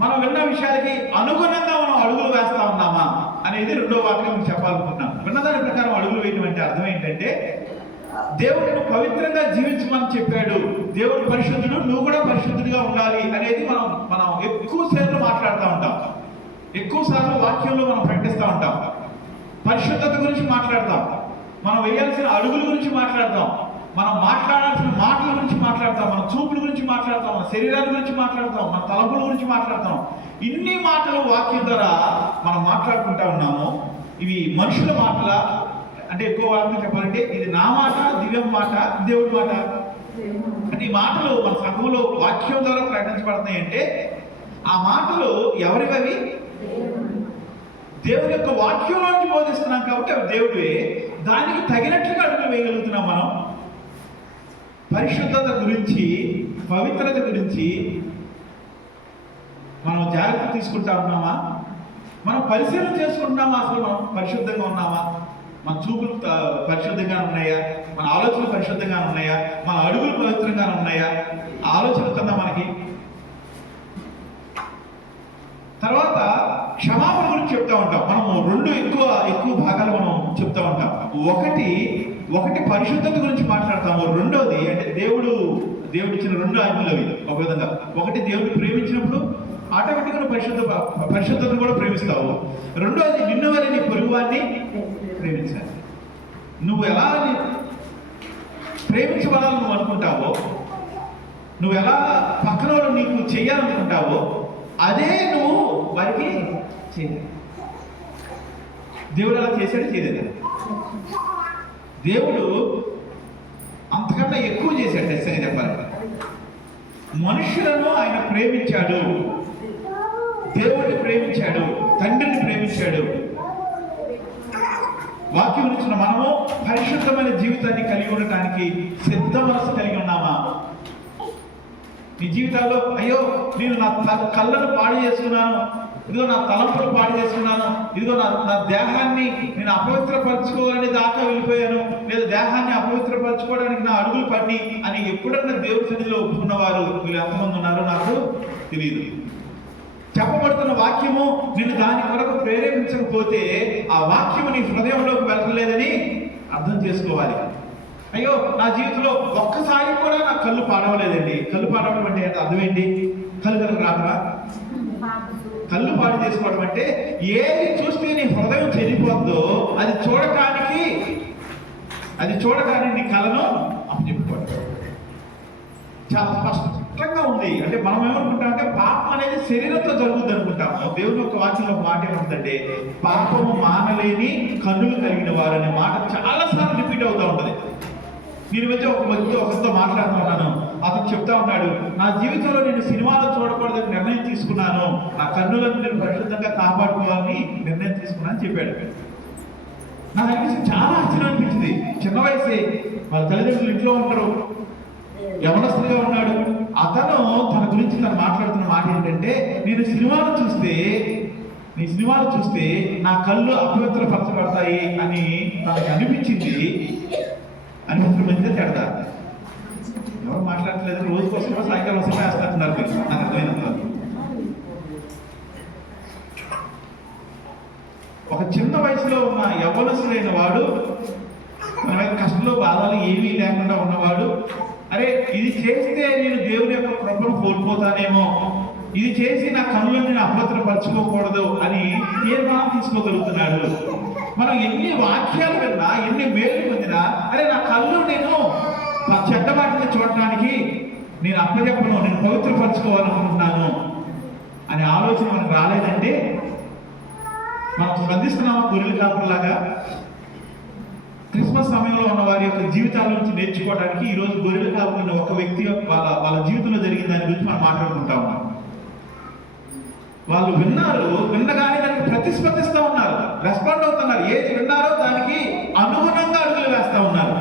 మనం విన్న విషయాలకి అనుగుణంగా మనం అడుగులు వేస్తా ఉన్నామా అనేది రెండో వాక్యం మీకు చెప్పాలనుకుంటున్నాం. విన్నదాని ప్రకారం అడుగులు వేయడం అంటే అర్థం ఏంటంటే, దేవుడిని పవిత్రంగా జీవించమని చెప్పాడు. దేవుడు పరిశుద్ధుడు, నువ్వు కూడా పరిశుద్ధుడిగా ఉండాలి అనేది మనం ఎక్కువ సేపు మాట్లాడుతూ ఉంటాం. ఎక్కువ సార్లు వాక్యంలో మనం ప్రకటిస్తూ ఉంటాం. పరిశుద్ధత గురించి మాట్లాడతాం, మనం వేయాల్సిన అడుగుల గురించి మాట్లాడతాం, మనం మాట్లాడాల్సిన మాటల గురించి మాట్లాడతాం, మన చూపుల గురించి మాట్లాడతాం, మన శరీరాల గురించి మాట్లాడతాం, మన తలపుల గురించి మాట్లాడతాం. ఇన్ని మాటలు వాక్యం ద్వారా మనం మాట్లాడుకుంటా ఉన్నాము. ఇవి మనుషుల మాటల అంటే, ఎక్కువ వాక్యం చెప్పాలంటే ఇది నా మాట, దివ్యం మాట, దేవుడి మాట అంటే ఈ మాటలు మన సంఘంలో వాక్యం ద్వారా ప్రకటించబడుతున్నాయి. అంటే ఆ మాటలు ఎవరివవి? దేవుని యొక్క వాక్యంలో నుంచి బోధిస్తున్నాం కాబట్టి అవి దేవుడివే. దానికి తగినట్లుగా అడుగులు వేయగలుగుతున్నాం. మనం పరిశుద్ధత గురించి, పవిత్రత గురించి మనం జాగ్రత్త తీసుకుంటా ఉన్నామా? మనం పరిశీలన చేసుకుంటున్నామా? అసలు మనం పరిశుద్ధంగా ఉన్నామా? మన చూపులు పరిశుద్ధంగా ఉన్నాయా? మన ఆలోచనలు పరిశుద్ధంగా ఉన్నాయా? మన అడుగులు పవిత్రంగా ఉన్నాయా? ఆలోచన ఉంటుందా మనకి? తర్వాత క్షమాపణ గురించి చెప్తా ఉంటాం. మనము రెండు ఎక్కువ భాగాలు మనం చెప్తా ఉంటాం. ఒకటి పరిశుద్ధత గురించి మాట్లాడతాము. రెండోది అంటే దేవుడు ఇచ్చిన రెండు ఆజ్ఞలు అవి. ఒక విధంగా ఒకటి, దేవుడిని ప్రేమించినప్పుడు ఆటోమేటిక్గా పరిశుద్ధతను కూడా ప్రేమిస్తావు. రెండోది, నిన్ను వల్ల నీ పొరుగువాన్ని ప్రేమించాలి. నువ్వు ఎలా ప్రేమించబడాలని నువ్వు అనుకుంటావో, నువ్వు ఎలా పక్కన నీకు చెయ్యాలనుకుంటావో అదే నువ్వు వారికి చేయాలి. దేవుడు అలా చేశాడు, చేయలేదు. దేవుడు అంతకన్నా ఎక్కువ చేశాడు. నిజంగా చెప్పాలి, మనుషులను ఆయన ప్రేమించాడు, దేవుడిని ప్రేమించాడు, తండ్రిని ప్రేమించాడు. వాక్యం ఇచ్చిన మనము పరిశుద్ధమైన జీవితాన్ని కలిగి ఉండటానికి సిద్ధ మనసు కలిగి ఉన్నామా? నీ జీవితాల్లో అయ్యో నేను నా కళ్ళను పాడు చేసుకున్నాను, ఇదిగో నా తలంపులు పాడు చేసుకున్నాను, ఇదిగో నా దేహాన్ని నేను అపవిత్రపరచుకోవాలని దాకా వెళ్ళిపోయాను, లేదా దేహాన్ని అపవిత్రపరచుకోవడానికి నా అడుగులు పడి అని ఎప్పుడన్నా దేవుడి సన్నిధిలో ఒప్పుకున్నవారు వీళ్ళు ఎంతమంది ఉన్నారో నాకు తెలియదు. చెప్పబడుతున్న వాక్యము నిన్ను దాని కొరకు ప్రేరేపించకపోతే ఆ వాక్యము నీ హృదయంలోకి వెళ్ళలేదని అర్థం చేసుకోవాలి. అయ్యో నా జీవితంలో ఒక్కసారి కూడా నా కళ్ళు పాడవలేదండి. కళ్ళు పాడవడం అంటే అర్థం ఏంటి? కళ్ళు రావా? కళ్ళు పాడు చేసుకోవడం అంటే ఏది చూస్తే నీ హృదయం చెడిపోతుందో అది చూడగానే నీ కళ్ళను అప్పచెప్పుకోవడం. చాలా స్పష్టంగా ఉంది. అంటే మనం ఏమనుకుంటాం అంటే పాపం అనేది శరీరంతో జరుగుద్ది అనుకుంటాము. దేవుని యొక్క వాక్యంలో ఒక మాట ఏముంటుందంటే, పాపము మానలేని కన్నులు కలిగిన వారు అనే మాట చాలా సార్లు రిపీట్ అవుతూ ఉంటుంది. నేను వచ్చి ఒక వ్యక్తితో ఒకరితో మాట్లాడుతున్నాను. అతను చెప్తా ఉన్నాడు, నా జీవితంలో నేను సినిమాలు చూడకూడదని నిర్ణయం తీసుకున్నాను, నా కన్నులను నేను పరిశుద్ధంగా కాపాడుకోవాలని నిర్ణయం తీసుకున్నాను చెప్పాడు. నాకు అనిపించింది, చాలా ఆశ్చర్యం అనిపించింది. చిన్న వయసే, వాళ్ళ తల్లిదండ్రులు ఇంట్లో ఉంటారు, యవనస్తుడిగా ఉన్నాడు. అతను తన గురించి తను మాట్లాడుతున్న మాట ఏంటంటే, నేను సినిమాలు చూస్తే నా కళ్ళు అపవిత్రపరచబడతాయి అని తనకు అనిపించింది. అనిపించిన మంచిగా తిడతా, ఎవరు మాట్లాడట్లేదు, రోజు కోసమో సాయంకాలం వస్తే వేస్తున్నారు. నాకు అర్థమైనంత ఒక చిన్న వయసులో ఉన్న యవ్వనస్తుడైన వాడు, కష్టంలో బాధలు ఏమీ లేకుండా ఉన్నవాడు, అరే ఇది చేస్తే నేను దేవుని యొక్క కృపను కోల్పోతానేమో, ఇది చేసి నా కన్నులను నేను అపవిత్రపరచుకోకూడదు అని తీర్మానం తీసుకోగలుగుతున్నాడు. మనం ఎన్ని వాక్యాలు విన్నా, ఎన్ని మేలు పొందినా, అరే నా కళ్ళు నేను చెడ్డ వాటిని చూడటానికి నేను అప్పచెప్పను, నేను పవిత్రపరచుకోవాలనుకుంటున్నాను అనే ఆలోచన మనకు రాలేదంటే మనం స్పందిస్తున్నామా గొర్రెల కాపులాగా? క్రిస్మస్ సమయంలో ఉన్న వారి యొక్క జీవితాల నుంచి నేర్చుకోవడానికి ఈరోజు గొర్రెల కాపులను ఒక వ్యక్తి వాళ్ళ జీవితంలో జరిగిన దాని గురించి మనం మాట్లాడుకుంటా ఉన్నాం. వాళ్ళు విన్నారు, విన్నగానే దానికి ప్రతిస్పందిస్తూ ఉన్నారు, రెస్పాండ్ అవుతున్నారు. ఏది విన్నారో దానికి అనుగుణంగా అడుగులు వేస్తూ ఉన్నారు.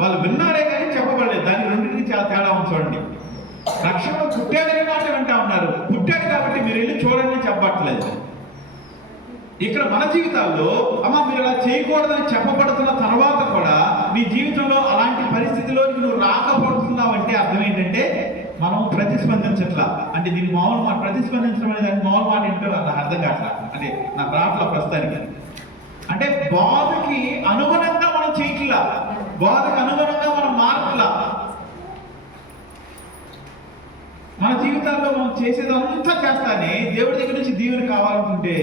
వాళ్ళు విన్నారే కానీ చెప్పబడలేదు. దానికి రెండింటికి చాలా తేడా ఉంది చూడండి. రక్షణ పుట్టాడనే మాట వింటా ఉన్నారు, పుట్టాడు కాబట్టి మీరు వెళ్ళి చూడండి చెప్పట్లేదు. ఇక్కడ మన జీవితాల్లో అమ్మ మీరు ఇలా చేయకూడదని చెప్పబడుతున్న తర్వాత కూడా నీ జీవితంలో అలాంటి పరిస్థితిలోకి నువ్వు రాకపోతున్నావు అంటే అర్థం ఏంటంటే మనం ప్రతిస్పందించట్లా. అంటే దీనికి మామూలు మాట ప్రతిస్పందించడం అనేది దానికి మామూలు మాట ఏంటో నాకు అర్థం కావట్లా, అంటే నాకు రావట్లా ప్రస్తుతానికి. అంటే బాధకి అనుగుణంగా మనం చేయట్లా, బాధకు అనుగుణంగా మనం మారట్లా. మన జీవితాల్లో మనం చేసేదంతా చేస్తానే దేవుడి దగ్గర నుంచి దీవెన కావాలనుకుంటే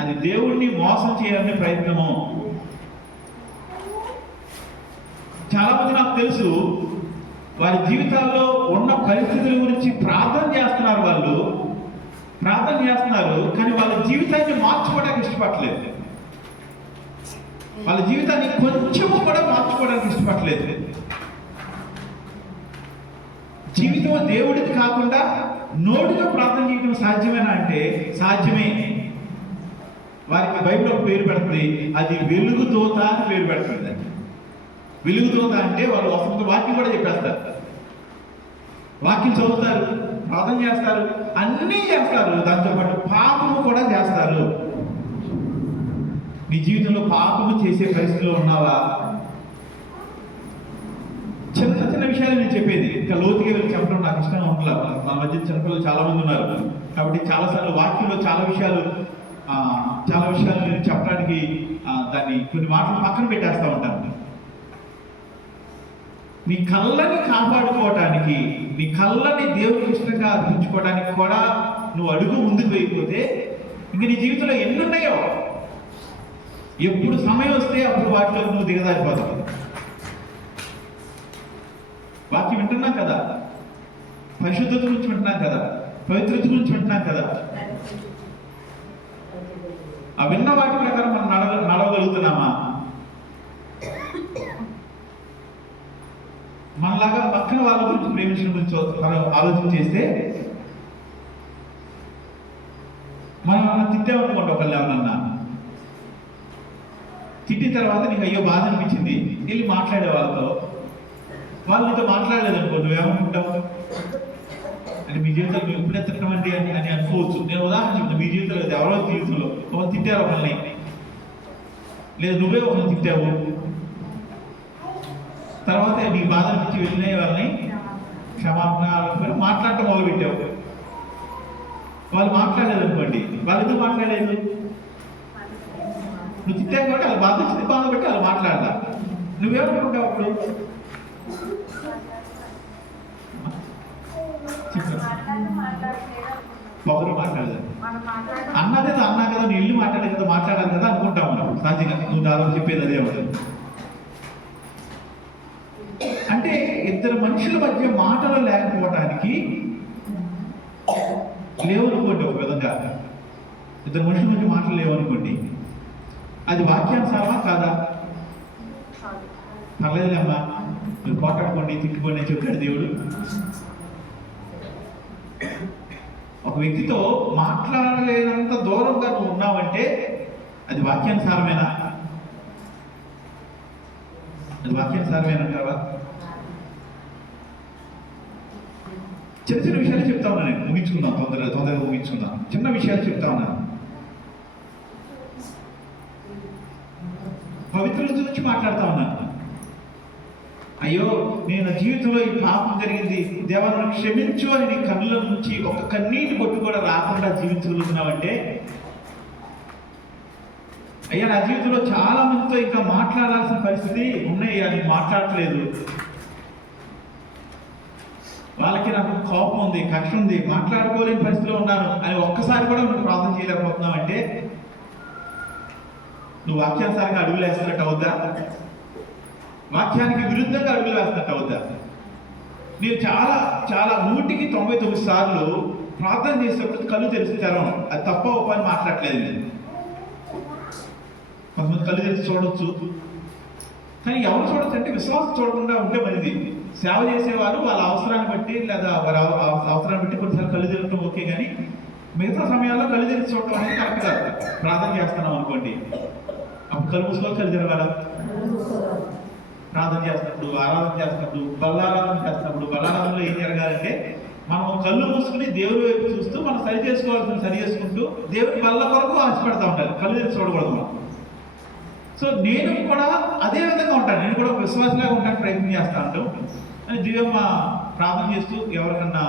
అది దేవుడిని మోసం చేయాలనే ప్రయత్నము. చాలా మంది నాకు తెలుసు వారి జీవితాల్లో ఉన్న పరిస్థితుల గురించి ప్రార్థన చేస్తున్నారు, వాళ్ళు ప్రార్థన చేస్తున్నారు కానీ వాళ్ళ జీవితాన్ని మార్చుకోవడానికి ఇష్టపడలేదు, వాళ్ళ జీవితాన్ని కొంచెము కూడా మార్చుకోవడానికి ఇష్టపడలేదు. జీవితం దేవుడికి కాకుండా నోటితో ప్రార్థన చేయడం సాధ్యమేనా అంటే సాధ్యమే. వారికి బైబిల్ ఒక పేరు పెడుతుంది, అది వెలుగుదూత అని పేరు పెడుతుంది. వెలుగుదూత అంటే వాళ్ళు వసంత వాక్యం కూడా చెప్పేస్తారు, వాక్యం చదువుతారు, ప్రార్థన చేస్తారు, అన్నీ చేస్తారు, దాంతోపాటు పాపము కూడా చేస్తారు. నీ జీవితంలో పాపము చేసే పరిస్థితిలో ఉన్నావా? చిన్న చిన్న విషయాలు నేను చెప్పేది, ఇంకా లోతుగా వెళ్ళి చెప్పడం నాకు ఇష్టంగా ఉండలేదు. మన మధ్య చిన్నపిల్లలు చాలా మంది ఉన్నారు కాబట్టి చాలాసార్లు వాక్యంలో చాలా విషయాలు నేను చెప్పడానికి దాన్ని కొన్ని మాటలు పక్కన పెట్టేస్తూ ఉంటాను. నీ కళ్ళని కాపాడుకోవటానికి, నీ కళ్ళని దేవుడికి ఇష్టంగా అర్పించుకోవడానికి కూడా నువ్వు అడుగు ముందుకు వేయకపోతే ఇంక నీ జీవితంలో ఎన్ని ఉన్నాయో ఎప్పుడు సమయం వస్తే అప్పుడు వాటిలో నువ్వు దిగదారిపోతావు. వాక్యం వింటున్నాం కదా, పరిశుద్ధత గురించి వింటున్నాం కదా, పవిత్రత గురించి వింటున్నాం కదా, ఆ విన్న వాటి ప్రకారం మనం నడవగలుగుతున్నామా? మనలాగా పక్కన వాళ్ళ గురించి ప్రేమించడం గురించి ఆలోచన చేస్తే మనం అన్న తిట్టామనుకోండి, ఒకళ్ళు ఏమన్నా తిట్టిన తర్వాత నీకు అయ్యో బాధ అనిపించింది, వెళ్ళి మాట్లాడే వాళ్ళతో, వాళ్ళతో మాట్లాడలేదు అనుకో, నువ్వేమనుకుంటావు అంటే మీ జీవితంలో మీరు ఎప్పుడు ఎత్తమండి అని అనుకోవచ్చు. నేను ఉదాహరణ చెప్తాను, మీ జీవితంలో ఎవరో జీవితంలో ఒకరు తిట్టారు ఒకరిని, లేదా నువ్వే ఒకరిని తిట్టావు, తర్వాత నీ బాధ నుంచి వెళ్ళిన వాళ్ళని క్షమాపణ మాట్లాడటం మొదలుపెట్టావు. వాళ్ళు మాట్లాడలేదు అనుకోండి, వాళ్ళు ఎందుకు మాట్లాడలేదు? నువ్వు తిట్టావు కాబట్టి వాళ్ళు బాధ వచ్చింది, బాధ పెట్టి వాళ్ళు మాట్లాడదా? నువ్వేమనుకుంటావు అప్పుడు? పొగరు మాట్లాడదు, అన్నదే అన్నా కదా, నువ్వు ఇల్లు మాట్లాడే కదా, మాట్లాడాలి కదా అనుకుంటాం మనం సహజంగా. నువ్వు దాదాపు చెప్పేది అదే ఉంటుంది. అంటే ఇద్దరు మనుషుల మధ్య మాటలు లేకపోవడానికి లేవనుకోండి, ఒక విధంగా ఇద్దరు మనుషుల మధ్య మాటలు లేవనుకోండి, అది వాక్యానుసారమా కాదా? పర్లేదులేమ్మా, మీరు పోటాడుకోండి, తిట్టుకోండి అని చెప్పాడు దేవుడు. ఒక వ్యక్తితో మాట్లాడలేనంత దూరంగా నువ్వు ఉన్నావంటే అది వాక్యానుసారమేనా? అది వాక్యానుసారమేనంటావా? చిన్న చిన్న విషయాలు చెప్తా ఉన్నాను, నేను ముగించుకుందాం, తొందరగా ముగించుకుందాం. చిన్న విషయాలు చెప్తా ఉన్నాను. పవిత్రుల గురించి మాట్లాడుతూ ఉన్నాను. అయ్యో నేను నా జీవితంలో ఈ పాపం జరిగింది, దేవా నన్ను క్షమించు అని నీ కన్నుల నుంచి ఒక కన్నీటి బొట్టు కూడా రాకుండా జీవించగలుగుతున్నావంటే, అయ్యా నా జీవితంలో చాలా మందితో ఇంకా మాట్లాడాల్సిన పరిస్థితి ఉన్నాయి, అది మాట్లాడట్లేదు, వాళ్ళకి నాకు కోపం ఉంది, కష్టం ఉంది, మాట్లాడుకోలేని పరిస్థితిలో ఉన్నాను అని ఒక్కసారి కూడా నువ్వు ప్రార్థన చేయలేకపోతున్నావు అంటే నువ్వు వాక్యానుసారంగా అడుగులు వేస్తున్నట్టు అవుద్దా? వాక్యానికి విరుద్ధంగా అడుగులు వేస్తున్నట్టు అవుద్దా? నేను చాలా చాలా 99 సార్లు ప్రార్థన చేసేటప్పుడు కళ్ళు తెరిచాను. అది తప్ప ఒక పని మాట్లాడలేదు నేను. కొంతమంది కళ్ళు తెరిచి చూడొచ్చు, కానీ ఎవరు చూడొచ్చు అంటే విశ్వాసం చూడకుండా ఉంటే మంచిది. సేవ చేసేవారు వాళ్ళ అవసరాన్ని బట్టి లేదా వారి అవసరాన్ని బట్టి కొన్నిసార్లు కళ్ళు తెరవడం ఓకే, కానీ మిగతా సమయాల్లో కళ్ళు తెరిచి చూడటం అనేది కరెక్ట్ కాదు. ప్రార్థన చేస్తున్నాం అనుకోండి, అప్పుడు కళ్ళు మూసుకోవాలి, కళ్ళు తెరవాలా? ప్రార్థన చేస్తున్నప్పుడు, ఆరాధన చేస్తున్నప్పుడు, బల్లారాధనలో ఏం జరగాలంటే మనం కళ్ళు మూసుకుని దేవుడి వైపు చూస్తూ మనం సరి చేసుకుంటూ దేవుడి బల్ల కొరకు ఆశపడతా ఉండాలి, కళ్ళు తెరిచి చూడకూడదు మనం. సో నేను కూడా అదే విధంగా ఉంటాను, నేను కూడా విశ్వాసంగా ఉండడానికి ప్రయత్నం చేస్తా ఉంటాను. అని దివ్యమ్మ ప్రార్థన చేస్తూ ఎవరికన్నా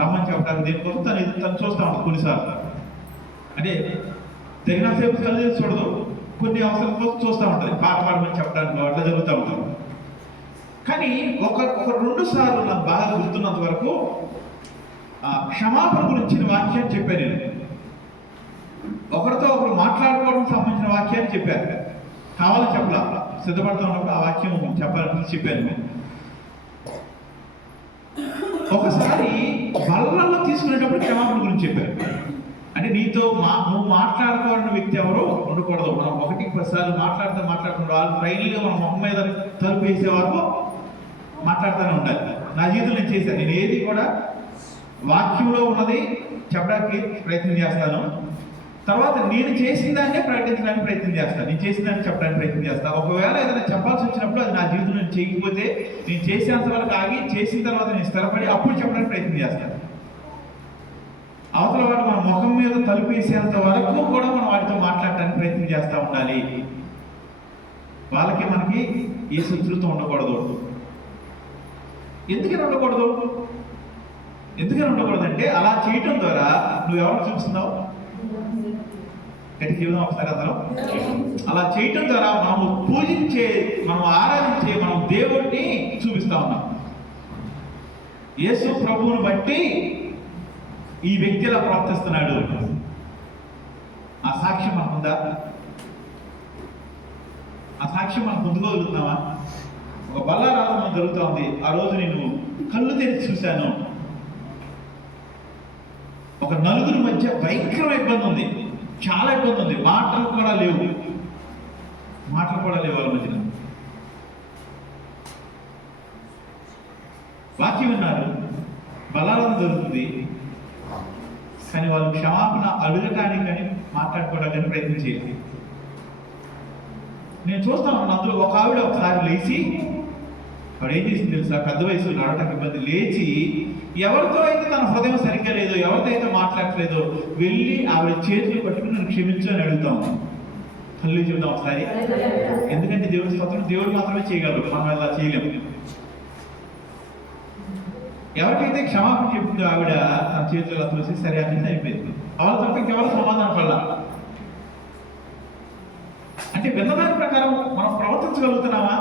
రమ్మని చెప్పడానికి దేనికోసం తను చూస్తూ ఉంటాను. కొన్నిసార్లు అంటే తగినంతసేపు కళ్ళు తెరిచి చూడదు, కొన్ని అవసరం కోసం చూస్తూ ఉంటుంది, పాట పాడమని చెప్పడానికి అట్లా జరుగుతూ ఉంటాం. కానీ ఒక 2 సార్లు నాకు బాగా గుర్తున్నంత వరకు క్షమాపణ గురించిన వాక్యాన్ని చెప్పాను నేను. ఒకరితో ఒకరు మాట్లాడుకోవడం సంబంధించిన వాక్యాన్ని చెప్పాను. కావాలని చెప్పలా, సిద్ధపడుతూ ఉన్నప్పుడు ఆ వాక్యం చెప్పాలని చెప్పాను. ఒకసారి బల్లలో తీసుకునేటప్పుడు క్షమాపణ గురించి చెప్పారు. అంటే నీతో నువ్వు మాట్లాడుకోవాలన్న వ్యక్తి ఎవరో ఉండకూడదు. మనం 1-10 సార్లు మాట్లాడుతున్న వాళ్ళు ట్రైన్గా మన మొహం మీద తలుపు వేసే వరకు మాట్లాడుతూనే ఉండాలి. నా జీవితంలో నేను చేశాను. నేను ఏది కూడా వాక్యంలో ఉన్నది చెప్పడానికి ప్రయత్నం చేస్తాను, తర్వాత నేను చేసిన దాన్నే ప్రకటించడానికి ప్రయత్నం చేస్తాను, నేను చేసిన దాన్ని చెప్పడానికి ప్రయత్నం చేస్తాను. ఒకవేళ ఏదైనా చెప్పాల్సి వచ్చినప్పుడు అది నా జీవితంలో నేను చేయకపోతే నేను చేసేంత వరకు ఆగి, చేసిన తర్వాత నేను స్థిరపడి అప్పుడు చెప్పడానికి ప్రయత్నం చేస్తాను. అవతల వాడు మన ముఖం మీద తలుపేసేంత వరకు కూడా మనం వాటితో మాట్లాడటానికి ప్రయత్నం చేస్తూ ఉండాలి. వాళ్ళకి మనకి ఏ శత్రుత్వం ఉండకూడదు. ఎందుకని ఉండకూడదు అంటే అలా చేయటం ద్వారా నువ్వెవరు చూపిస్తున్నావు? గట్టి జీవితం ఒకసారి అందరం. అలా చేయటం ద్వారా మనము పూజించే, మనం ఆరాధించే, మనం దేవుడిని చూపిస్తా ఉన్నాం. యేసు ప్రభువుని బట్టి ఈ వ్యక్తి ఎలా ప్రవర్తిస్తున్నాడు, ఆ సాక్ష్యం మనకుందా? ఆ సాక్ష్యం మనం పొందుకోగలుగుతున్నావా? ఒక బల్లారాధన జరుగుతూ ఉంది. ఆ రోజు నేను కళ్ళు తెరిచి చూశాను. ఒక నలుగురి మధ్య భయంకరమైన ఇబ్బంది ఉంది, చాలా ఇబ్బంది ఉంది. మాటలు కూడా లేవు వాళ్ళ మధ్యన. వాక్యం విన్నారు, బల్లారాధన జరుగుతుంది, కానీ వాళ్ళు క్షమాపణ అడగటానికి కానీ మాట్లాడుకోవడానికి ప్రయత్నం చేయాలి. నేను చూస్తాను, అందులో ఒక ఆవిడ ఒకసారి లేచి, ఆవిడ ఏం చేసింది తెలుసా? పెద్ద వయసు, నడవటానికి ఇబ్బంది, లేచి ఎవరితో అయితే తన హృదయం సరిగ్గా లేదో, ఎవరితో అయితే మాట్లాడలేదో వెళ్ళి ఆవిడ చేతులు పట్టుకుని నన్ను క్షమించు అని అడుగుతాం. కళ్ళు చెబుతాం ఒకసారి. ఎందుకంటే దేవుడి స్వతంత్రం దేవుడు మాత్రమే చేయగలరు, మనం అలా చేయలేము. ఎవరికైతే క్షమాపణ చెప్తుందో ఆవిడ తన చేతులు అతను సరే అని అయిపోయింది. వాళ్ళ తప్ప ఇంకెవరు సమాధానం పడాల. అంటే విన్నదాని ప్రకారం మనం ప్రవర్తించగలుగుతున్నామా?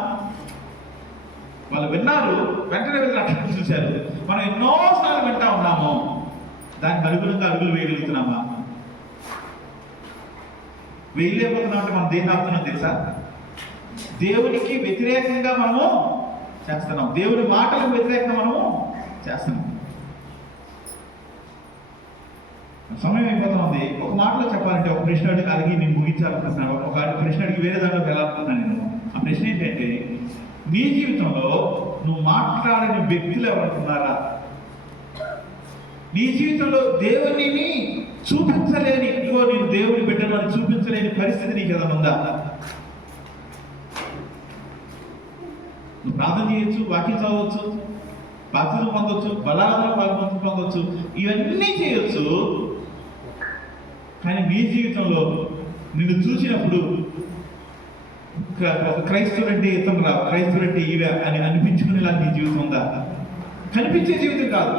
వాళ్ళు విన్నారు, వెంటనే వెళ్ళి రక్షణ చూశారు. మనం ఎన్నోసార్లు వింటా ఉన్నాము, దానికి అనుగుణంగా అడుగులు వేయగలుగుతున్నామా? వేయలేకపోతున్నాం అంటే మనం దేన్ని ఆపుతున్నాం తెలుసా? దేవునికి వ్యతిరేకంగా మనము చేస్తున్నాం, దేవుని మాటలకు వ్యతిరేకంగా మనము చేస్తున్నాం. సమయం అయిపోతుంది. ఒక మాటలో చెప్పాలంటే, ఒక ప్రశ్న అడిగి నేను ముగించాలనుకుంటున్నాను. ఒక ప్రశ్న అడిగి వేరే దాంట్లోకి వెళ్ళాలనుకుంటున్నాను నేను. ఆ ప్రశ్న ఏంటంటే, నీ జీవితంలో నువ్వు మాట్లాడని వ్యక్తులు ఎవరున్నారా? నీ జీవితంలో దేవుని చూపించలేని, ఇదిగో నేను దేవుని బిడ్డలను చూపించలేని పరిస్థితి నీకు ఏదైనా ఉందా? నువ్వు ప్రార్థన చేయొచ్చు, వాక్యం చదవచ్చు, బాధ్యతలు పొందొచ్చు, బలాలలో పొందొచ్చు, ఇవన్నీ చేయొచ్చు. కానీ నీ జీవితంలో నిన్ను చూసినప్పుడు ఒక క్రైస్తవుడంటే ఇతను రా, క్రైస్తవుడంటే ఇవే అని అనిపించుకునేలా నీ జీవితం ఉందా? కనిపించే జీవితం కాదు,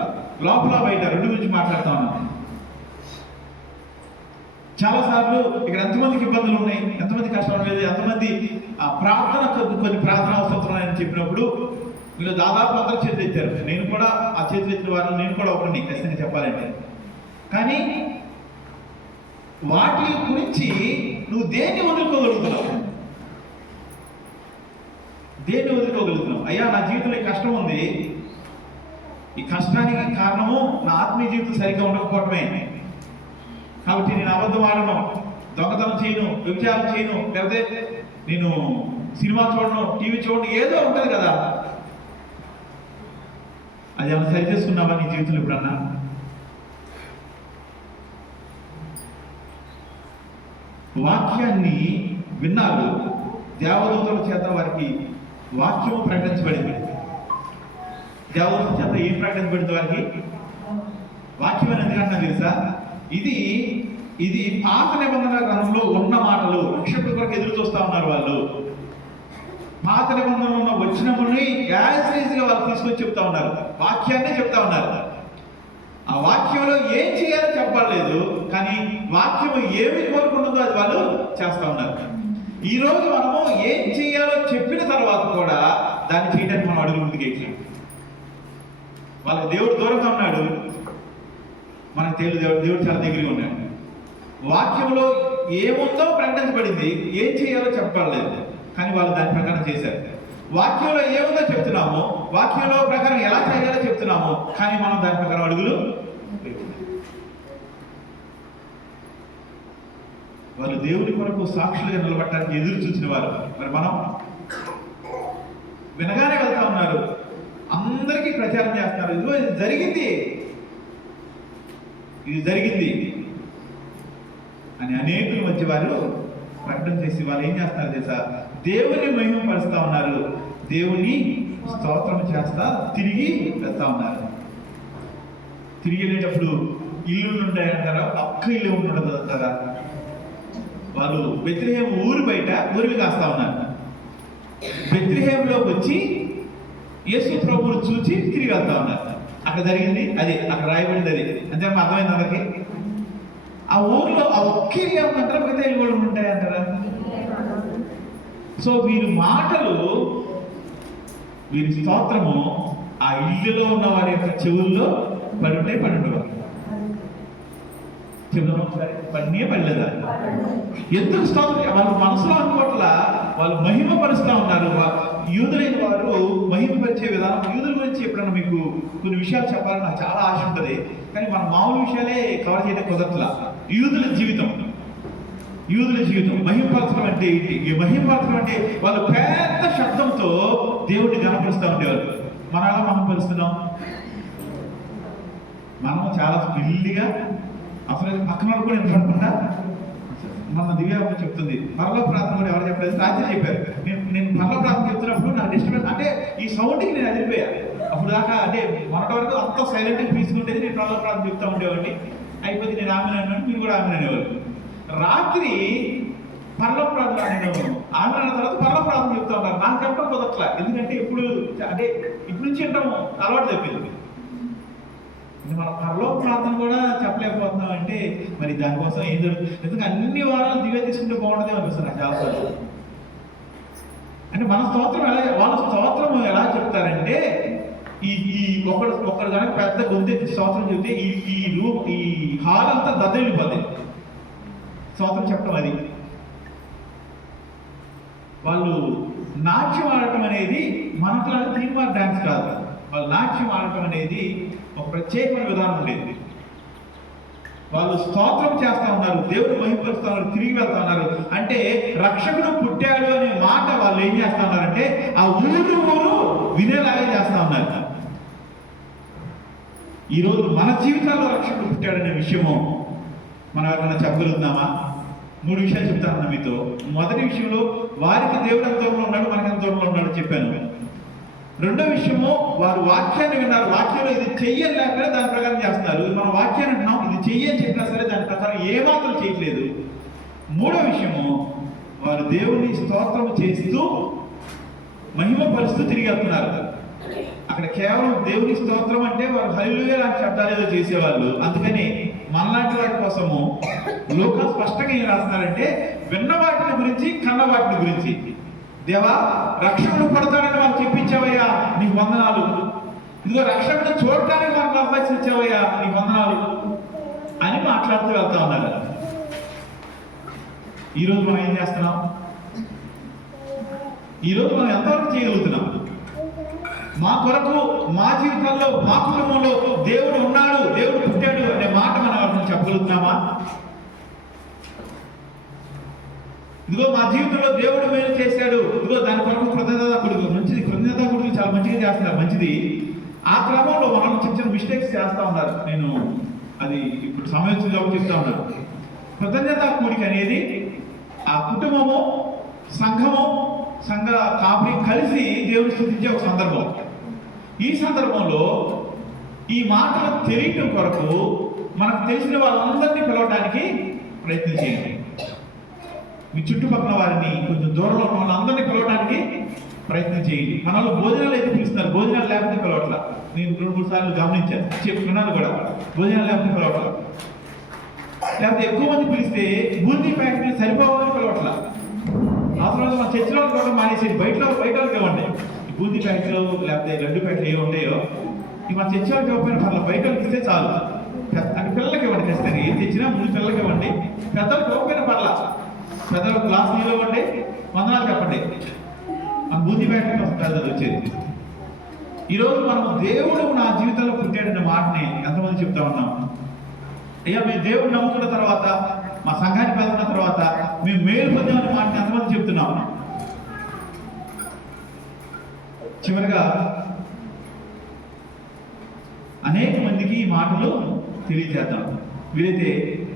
లోపల బయట రెండు గురించి మాట్లాడుతా ఉన్నాను. చాలాసార్లు ఇక్కడ ఎంతమందికి ఇబ్బందులు ఉన్నాయి, ఎంతమంది కష్టాలు లేదు, ఎంతమంది ప్రార్థన కొన్ని ప్రార్థన అవసరం చెప్పినప్పుడు వీళ్ళు దాదాపు అందరూ చేతులు ఎత్తారు. నేను కూడా ఆ చేతులు ఎత్తిన వారిని నేను కూడా ఒకటి ఖచ్చితంగా చెప్పాలంటే. కానీ వాటి గురించి నువ్వు దేన్ని వదులుకోగలుగుతున్నావు? అయ్యా నా జీవితంలో కష్టం ఉంది, ఈ కష్టానికి కారణము నా ఆత్మీయ జీవితం సరిగ్గా ఉండకపోవటమే. కాబట్టి నేను అబద్ధం ఆడను, దొంగతనం చేయను, వ్యభిచారం చేయను, లేకపోతే నేను సినిమా చూడను, టీవీ చూడను, ఏదో ఉంటుంది కదా. అది ఏమైనా సరి చేసుకున్నావా నీ జీవితంలో ఎప్పుడన్నా? వాక్యాన్ని విన్నారు, దేవదూతల చేత వారికి వాక్యము ప్రకటించబడింది. దేవదూతల చేత ఏం ప్రకటించబడింది వారికి? వాక్యం అని ఎందుకంటున్నా తెలుసా? ఇది పాత నిబంధన గ్రంథంలో ఉన్న మాటలు. రక్షకుల కొరకు ఎదురు చూస్తా ఉన్నారు వాళ్ళు. పాత నిబంధనలో ఉన్న వచనముని యాజ్గా వాళ్ళు తీసుకొని చెప్తా ఉన్నారు, వాక్యాన్నే చెప్తా ఉన్నారు. ఆ వాక్యంలో ఏం చేయాలో చెప్పలేదు, కానీ వాక్యము ఏమి కోరుకుంటుందో అది వాళ్ళు చేస్తా ఉన్నారు. ఈ రోజు మనము ఏం చేయాలో చెప్పిన తర్వాత కూడా దాన్ని చేయడానికి మనం అడుగులు ముందుకేసి, వాళ్ళకి దేవుడు దూరంగా ఉన్నాడు, మనకు దేవుడు చాలా దగ్గరగా ఉన్నాడు. వాక్యంలో ఏముందో ప్రకటించబడింది, ఏం చేయాలో చెప్పలేదు, కానీ వాళ్ళు దాని ప్రకారం చేశారు. వాక్యంలో ఏముందో చెప్తున్నాము, వాక్యంలో ప్రకారం ఎలా చేయాలో చెప్తున్నాము, కానీ మనం దాని ప్రకారం అడుగులు. వాళ్ళు దేవుని కొరకు సాక్షులుగా నిలబడటానికి ఎదురు చూసిన వారు. మరి మనం వినగానే వెళ్తా ఉన్నారు, అందరికీ ప్రచారం చేస్తున్నారు, ఇదిగో ఇది జరిగింది అని అనేకుల మధ్య వారు ప్రకటన చేసి వాళ్ళు ఏం చేస్తున్నారు తెలుసా? దేవుని మహిమపరుస్తా ఉన్నారు, దేవుని స్తోత్రం చేస్తా తిరిగి వెళ్తా ఉన్నారు. తిరిగి వెళ్ళేటప్పుడు ఇల్లు ఉంటాయంటారా? ఒక్క ఇల్లు ఉండదు కదా. వాళ్ళు బెత్లెహేం ఊరు బయట ఊరిని కాస్తా ఉన్నారు. బెత్లెహేంలోకి వచ్చి యేసు ప్రభువును చూచి తిరిగి వెళ్తా ఉన్నారు. అక్కడ జరిగింది అది, అక్కడ రాయబడింది అది. అంతే అర్థమైంది అందరికి? ఆ ఊర్లో ఆ ఒక్క ఏరియా ఉందంటారా? మిగతా ఇల్లు కూడా ఉంటాయంటారా? సో వీరి మాటలు, వీరి స్తోత్రము ఆ ఇల్లులో ఉన్న వారి యొక్క చెవుల్లో పడుంటే పడుండేవారు. చెబుదాం ఒకసారి, పడలేదా? ఎందుకు స్తోత్రం? వాళ్ళ మనసులో అనుకోవట్ల వాళ్ళు మహిమపరుస్తూ ఉన్నారు. యూదులైన వారు మహిమపరిచే విధానం. యూదుల గురించి ఎప్పుడన్నా మీకు కొన్ని విషయాలు చెప్పాలని నాకు చాలా ఆశ ఉంటుంది, కానీ మన మామూలు విషయాలే కవర్ చేయడం కుదరట్లా. యూదుల జీవితం మహిమపరచడం అంటే ఏంటి? ఈ మహిమపరచడం అంటే వాళ్ళు పెద్ద శబ్దంతో దేవుడిని గణపరుస్తూ ఉండేవారు. మనం ఎలా మహిమపరుస్తున్నాం? మనం చాలా పిల్లిగా, అసలు పక్కన కూడా ఎందుకుంటా. మన దివ్యాత్మ చెప్తుంది పరలోక ప్రార్థన కూడా ఎవరు చెప్పలేదు, రాత్రి చెప్పారు. నేను పరలోక ప్రార్థన చెప్తున్నప్పుడు నాకు డిస్టర్బెన్స్ అంటే ఈ సౌండ్కి నేను అదిరిపోయా. అప్పుడు దాకా అంటే మొన్నటి వరకు అంతా సైలెంట్గా తీసుకుంటేది. నేను పరలోక ప్రార్థన చెప్తా ఉండేవాడిని, అయిపోతే నేను ఆమె అన్నాను, మీరు కూడా ఆమె అనేవారు. రాత్రి పరలోక ప్రార్థన నేను ఆమె అన్న తర్వాత పరలోక ప్రార్థన చెప్తా ఉన్నారు. నాకు చెప్పడం కుదరట్లా, ఎందుకంటే ఇప్పుడు నుంచి వింటాము అలవాటు తప్పింది. మన పరలోక ప్రార్థన కూడా చెప్పలేకపోతున్నాం అంటే మరి దానికోసం ఏం జరుగుతుంది? ఎందుకంటే అన్ని వారాలు దివ్య తీసుకుంటే బాగుంటుంది అనిపిస్తుంది నాకు చాలాసార్లు. అంటే మన స్తోత్రం వాళ్ళ స్తోత్రం ఎలా చెప్తారంటే ఈ ఒకడు కనుక పెద్ద గొంతెత్తి స్తోత్రం చెప్తే ఈ హాల్ అంతా దద్దరిల్లిపోద్ది స్తోత్రం చెప్పడం. అది వాళ్ళు నాట్యం ఆడటం అనేది మనకులాగా తీర్మార్ డాన్స్ కాదు. వాళ్ళు నాట్యం ఆడటం అనేది ఒక ప్రత్యేకమైన విధానం ఉండేది. వాళ్ళు స్తోత్రం చేస్తా ఉన్నారు, దేవుడు మహిమపరుస్తా ఉన్నారు, తిరిగి వెళ్తా ఉన్నారు. అంటే రక్షకుడు పుట్టాడు అనే మాట వాళ్ళు ఏం చేస్తా ఉన్నారంటే ఆ ఊరు వినేలాగా చేస్తా ఉన్నారు. ఈరోజు మన జీవితాల్లో రక్షకుడు పుట్టాడనే విషయము మనం ఎవరైనా చెప్పగలుగుతున్నామా? 3 విషయాలు చెప్తాను మీతో. మొదటి విషయంలో వారికి దేవుడు ఎంత దూరంలో ఉన్నాడు, మనకి ఎంత దూరంలో ఉన్నాడు చెప్పాను. రెండో విషయము, వారు వాక్యాన్ని విన్నారు, వాక్యంలో ఇది చెయ్యని లేకపోతే దాని ప్రకారం చేస్తున్నారు. మనం వాక్యాన్ని అంటున్నాం, ఇది చెయ్యని చెప్పినా సరే దాని ప్రకారం ఏమాత్రం చేయట్లేదు. మూడో విషయము, వారు దేవుని స్తోత్రం చేస్తూ మహిమపరుస్తూ తిరిగి వెళ్తున్నారు. అక్కడ కేవలం దేవుని స్తోత్రం అంటే వారు హల్లెలూయా లాంటి శబ్దాలు ఏదో చేసేవాళ్ళు. అందుకని మనలాంటి వాటి కోసము లోకా స్పష్టంగా ఏం రాస్తున్నారంటే విన్న వాటిని గురించి, కన్న వాటిని గురించి. దేవా, రక్షకుడు పడతాడని మాకు చెప్పించావయ్యా, నీకు వందనాలు. ఇదిగో రక్షకుడు చూడటానికి మాకు అవకాశం ఇచ్చావయ్యా, నీకు వందనాలు అని మాట్లాడుతూ వెళ్తా ఉన్నారు. ఈరోజు మనం ఏం చేస్తున్నాం? ఈరోజు మనం ఎంతవరకు చేయగలుగుతున్నాం? మా కొరకు, మా జీవితాల్లో, మా కుటుంబంలో దేవుడు ఉన్నాడు, దేవుడు పుట్టాడు అనే మాట మనం చెప్పగలుగుతున్నామా? ఇదిగో మా జీవితంలో దేవుడు మేలు చేశాడు, ఇదిగో దాని కొరకు కృతజ్ఞతా గుడుగు మంచిది, కృతజ్ఞతా గుడుగులు చాలా మంచిగా చేస్తున్నారు, మంచిది. ఆ క్రమంలో మనం చిన్న చిన్న మిస్టేక్స్ చేస్తూ ఉన్నారు. నేను అది ఇప్పుడు సమయం కాబట్టి చెప్తా ఉన్నాను. కృతజ్ఞతా కూడిక అనేది ఆ కుటుంబము, సంఘము, సంఘ కాపరి కలిసి దేవుని స్తుతించే ఒక సందర్భం. ఈ సందర్భంలో ఈ మాటలు తెలియటం కొరకు మనకు తెలిసిన వాళ్ళందరినీ పిలవడానికి ప్రయత్నం చేయండి. మీ చుట్టుపక్కల వారిని, కొంచెం దూరంలో ఉన్న వాళ్ళందరినీ పిలవడానికి ప్రయత్నం చేయండి. మనలో భోజనాలు అయితే పిలుస్తున్నారు, భోజనాలు లేకపోతే పిలవట్ల. నేను 2-3 సార్లు గమనించాను, చెప్తున్నాను కూడా, భోజనాలు లేకపోతే పిలవట్ల. లేకపోతే ఎక్కువ మంది పిలిస్తే బూందీ ప్యాకెట్లు సరిపోవాలని పిలవట్ల. అవసరం మన చర్చిలో కూడా మానేసేది, బయట వాళ్ళకి ఇవ్వండి. బూందీ ప్యాకెట్లు లేకపోతే లడ్డు ప్యాకెట్లు ఏమి ఉంటాయో ఇవి మన చర్చి వాళ్ళకి ఇవ్వకపోయినా పర్లేదు, బయట వాళ్ళకి ఇస్తే చాలు. అంటే పిల్లలకి ఇవ్వండి, ఖచ్చితంగా ఏం తెచ్చినా ముందు పిల్లలకి ఇవ్వండి. పెద్దలకు ఇవ్వకపోయినా పర్లా, పెద్దలు గ్లాస్ నీళ్ళు ఇవ్వండి, వందనాలు చెప్పండి. మన బూందీ ప్యాకెట్ వస్తుంది అది వచ్చేది. ఈరోజు మనం దేవుడు నా జీవితంలో పుట్టాడన్న మాటని ఎంతమంది చెప్తా ఉన్నాం? అయ్యా మేము దేవుడు నమ్ముకున్న తర్వాత, మా సంఘానికి వెళ్తున్న తర్వాత మేము మేలు పొందామని మాటని ఎంతమంది చెప్తున్నాం? చివరిగా అనేక మందికి ఈ మాటలు తెలియజేద్దాం.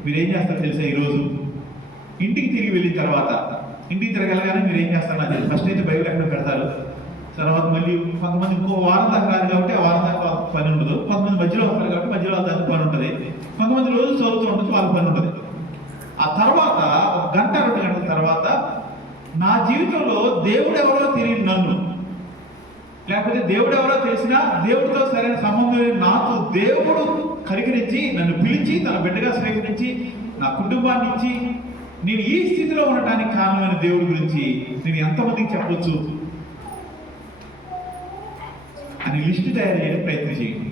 మీరేం చేస్తారో తెలుసా? ఈరోజు ఇంటికి తిరిగి వెళ్ళిన తర్వాత, ఇంటికి తిరగలగానే మీరు ఏం చేస్తారు నాకు తెలుసు. ఫస్ట్ అయితే బైబిల్ ఎక్కడ పెడతారు, తర్వాత మళ్ళీ కొంతమంది ఇంకో వారం దాకా రాదు కాబట్టి ఆ వారం దాకా పని ఉండదు. కొంతమంది మధ్యలో వస్తారు కాబట్టి మధ్యలో దాకా పని ఉంటుంది. కొంతమంది రోజు చదువుతూ ఉంటుంది, వాళ్ళ పని ఉంటుంది. ఆ తర్వాత 1 గంట 2 గంటల తర్వాత నా జీవితంలో దేవుడు ఎవరో తెలియదు నన్ను, లేకపోతే దేవుడు ఎవరో తెలిసినా దేవుడితో సరైన సంబంధం నాకు దేవుడు కరికరించి నన్ను పిలిచి తన బిడ్డగా స్వీకరించి నా కుటుంబాన్ని ఇచ్చి నేను ఈ స్థితిలో ఉండటానికి కారణమైన దేవుడి గురించి నేను ఎంతమందికి చెప్పొచ్చు అని లిస్టు తయారు చేయడం ప్రయత్నం చేయండి.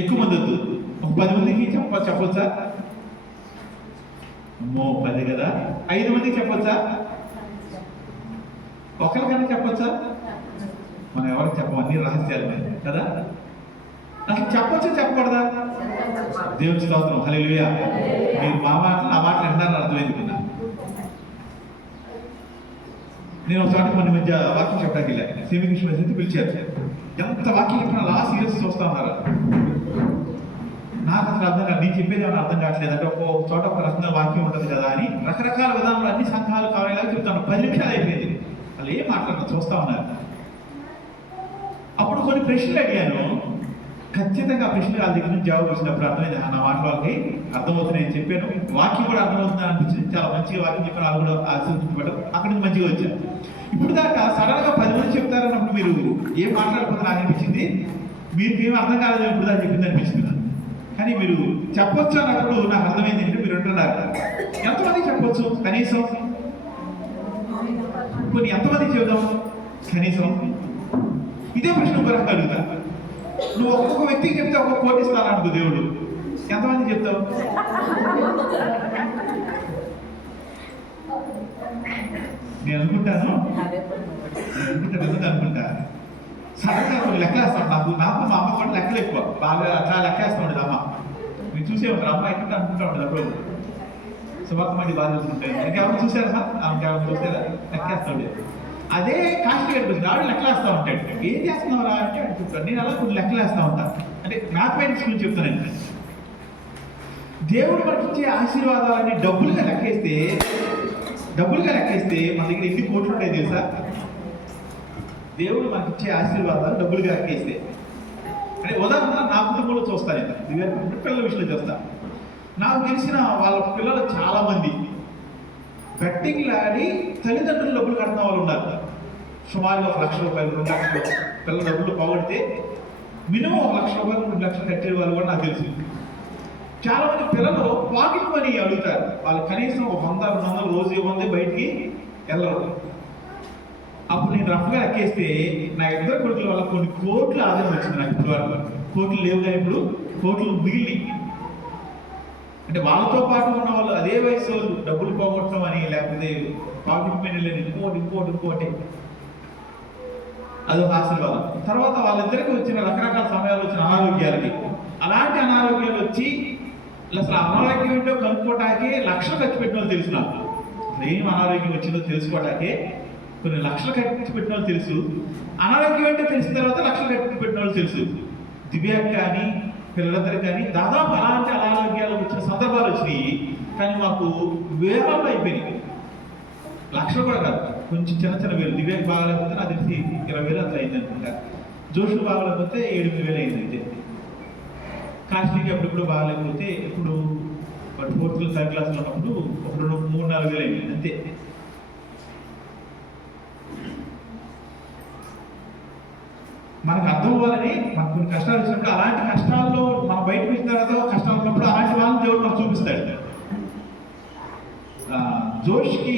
ఎక్కువ మంది వద్దు, ఒక 10 మందికి చెప్పొచ్చా? అమ్మో 10 కదా, 5 మందికి చెప్పొచ్చా? ఒకరికైనా చెప్పొచ్చా? మనం ఎవరికి చెప్పం, అన్ని రహస్యాలు కదా. అసలు చెప్పొచ్చా చెప్పకూడదా? దేవుని స్తోత్రం, హల్లెలూయా. మీరు మా మాటలు నా మాటలు విన్నారని అర్థమైంది. నేను ఒకసారి మన మధ్య వాక్యం చెప్పడానికి వెళ్ళాను, సెమికృష్ణ పిలిచారు. ఎంత వాక్యం చెప్పినా అలా సీరియస్ చూస్తా ఉన్నారు. నాకు అసలు అర్థం కాదు, నేను చెప్పేది ఏమైనా అర్థం కావట్లేదు. అంటే ఒక్కో చోట ఒక రకంగా వాక్యం ఉంటుంది కదా అని రకరకాల విధానంలో అన్ని సంఘాలు కావాలని చెప్తాను. 10 నిమిషాలు అయిపోయింది, వాళ్ళు ఏం మాట్లాడుతూ చూస్తా ఉన్నారు. అప్పుడు కొన్ని ప్రశ్నలు అడిగాను. ఖచ్చితంగా ప్రశ్నలు వాళ్ళ దగ్గర నుంచి జవాబు వచ్చినప్పుడు అర్థమైంది, నా మాట వాళ్ళకి అర్థమవుతున్నాయని చెప్పాను. వాక్యం కూడా అర్థమవుతుందని అనిపించింది. చాలా మంచిగా వాక్యం చెప్పాను, వాళ్ళు కూడా ఆశీర్వదించబడ్డారు. అక్కడి నుంచి మంచిగా వచ్చాను. ఇప్పుడు దాకా సడన్గా 10 మంది చెప్తారన్నప్పుడు మీరు ఏం మాట్లాడకపోతే నాకు అనిపించింది, మీకు ఏం అర్థం కాలేదు ఇప్పుడు దాకా చెప్పింది అనిపించింది. కానీ మీరు చెప్పొచ్చు అన్నప్పుడు నాకు అర్థమైంది ఏంటంటే మీరు ఉంటున్నారు. ఎంతమంది చెప్పొచ్చు కనీసం? కొన్ని ఎంతమంది చెబుదాం కనీసం? ఇదే ప్రశ్న కొరకు అడుగుతా. నువ్వు ఒక్కొక్క వ్యక్తికి చెప్తే ఒక్కొక్క కోటి ఇస్తాను అనుకో దేవుడు, ఎంతమంది చెప్తావు? నేను అనుకుంటాను అనుకుంటా సడన్గా కొన్ని లెక్కలేస్తాను. నాకు మా అమ్మ కూడా లెక్కలు ఎక్కువ, బాగా చాలా లెక్కేస్తూ ఉండేది అమ్మ. మీరు చూసే ఉంటారు, అమ్మ ఎక్కడ అనుకుంటా ఉండేది అప్పుడు. సుభాకమండి బాగా చూసుకుంటాయి. ఇంకెవరు చూసారా సార్? ఇంకెవరు చూసారా? లెక్కేస్తూ ఉండేది. అదే కాస్ట్ గడిపోతుంది, ఆవిడ లెక్కలేస్తూ ఉంటాడు. ఏం చేస్తున్నావురా అంటే చెప్తాను. నేను అలా కొన్ని లెక్కలేస్తూ ఉంటాను. అంటే మ్యాథమెటిక్స్ గురించి చెప్తానండి. దేవుడు మనకి ఇచ్చే ఆశీర్వాదాలని డబ్బులుగా లెక్కేస్తే మన దగ్గర ఎన్ని కోట్లు ఉంటాయి తెలుసా? దేవుడు మనకి ఇచ్చే ఆశీర్వాదాలు డబ్బులుగా లెక్కేస్తే, అంటే ఉదాహరణ నా కుటుంబంలో చూస్తాను. నేను పిల్లల విషయంలో చూస్తాను. నాకు తెలిసిన వాళ్ళ పిల్లలు చాలా మంది బెట్టింగ్లు ఆడి తల్లిదండ్రులు డబ్బులు కడుతున్న వాళ్ళు ఉన్నారు. సుమారుగా 1 లక్ష రూపాయలు 2 లక్షలు పిల్లల డబ్బులు పోగొడితే మినిమం 1 లక్ష రూపాయలు 2 లక్షలు కట్టే వాళ్ళు కూడా నాకు తెలుసు. చాలా మంది పిల్లలు పాకెట్ మనీ అడుగుతారు. వాళ్ళు కనీసం 100-200 రోజు ఇవ్వండి బయటికి వెళ్ళరు. అప్పుడు నేను రఫ్గా లెక్కేస్తే నా 2 కొడుకుల వల్ల కొన్ని కోట్ల ఆదాయం వచ్చింది నాకు. ఇప్పుడు వరకు కోట్లు లేవు కానీ ఇప్పుడు కోట్లు మిగిలి, అంటే వాళ్ళతో పాటు ఉన్న వాళ్ళు అదే వయసు డబ్బులు పోగొట్టడం అని, లేకపోతే పాకెట్ మనీ లేని ఇంకోటి. అదొక ఆశీర్వాదం. తర్వాత వాళ్ళిద్దరికి వచ్చిన రకరకాల సమయాలు వచ్చిన అనారోగ్యాలకి, అలాంటి అనారోగ్యాలు వచ్చి అసలు అనారోగ్యం ఏంటో కనుక్కోవటానికి లక్షలు ఖర్చు పెట్టిన వాళ్ళు తెలుసు. నాకు ఏం అనారోగ్యం వచ్చిందో తెలుసుకోవటానికి కొన్ని లక్షలు ఖర్చు పెట్టిన వాళ్ళు తెలుసు. అనారోగ్యం ఏంటో తెలిసిన తర్వాత లక్షలు ఖర్చు పెట్టిన వాళ్ళు తెలుసు. దివ్యాకి కానీ పిల్లలందరికీ కానీ దాదాపు అలాంటి అనారోగ్యాలు వచ్చిన సందర్భాలు వచ్చినాయి. కానీ మాకు వేలలో అయిపోయినాయి. లక్షలు కూడా కాదు, కొంచెం చిన్న చిన్న వేలు. దివ్యాకి బాగాలేకపోతే నాకు తెలిసి 20,000 అట్లా అయింది అనుకుంటా. జోషులు బాగాలేకపోతే 7,000 అయింది. అయితే కాస్ట్లీకి అప్పుడప్పుడు బాగాలేకపోతే ఇప్పుడు వాడు 4th క్లాస్ 3rd క్లాస్లో ఉన్నప్పుడు ఒక 3-4 వేలు అయింది అంతే. మనకు అర్థం అవ్వాలని మనకు కొన్ని కష్టాలు వచ్చినప్పుడు, అలాంటి కష్టాల్లో మనం బయటకు వచ్చిన తర్వాత కష్టాలు ఉన్నప్పుడు అలాంటి వాళ్ళని దేవుడు మనకు చూపిస్తాడు. జోష్కి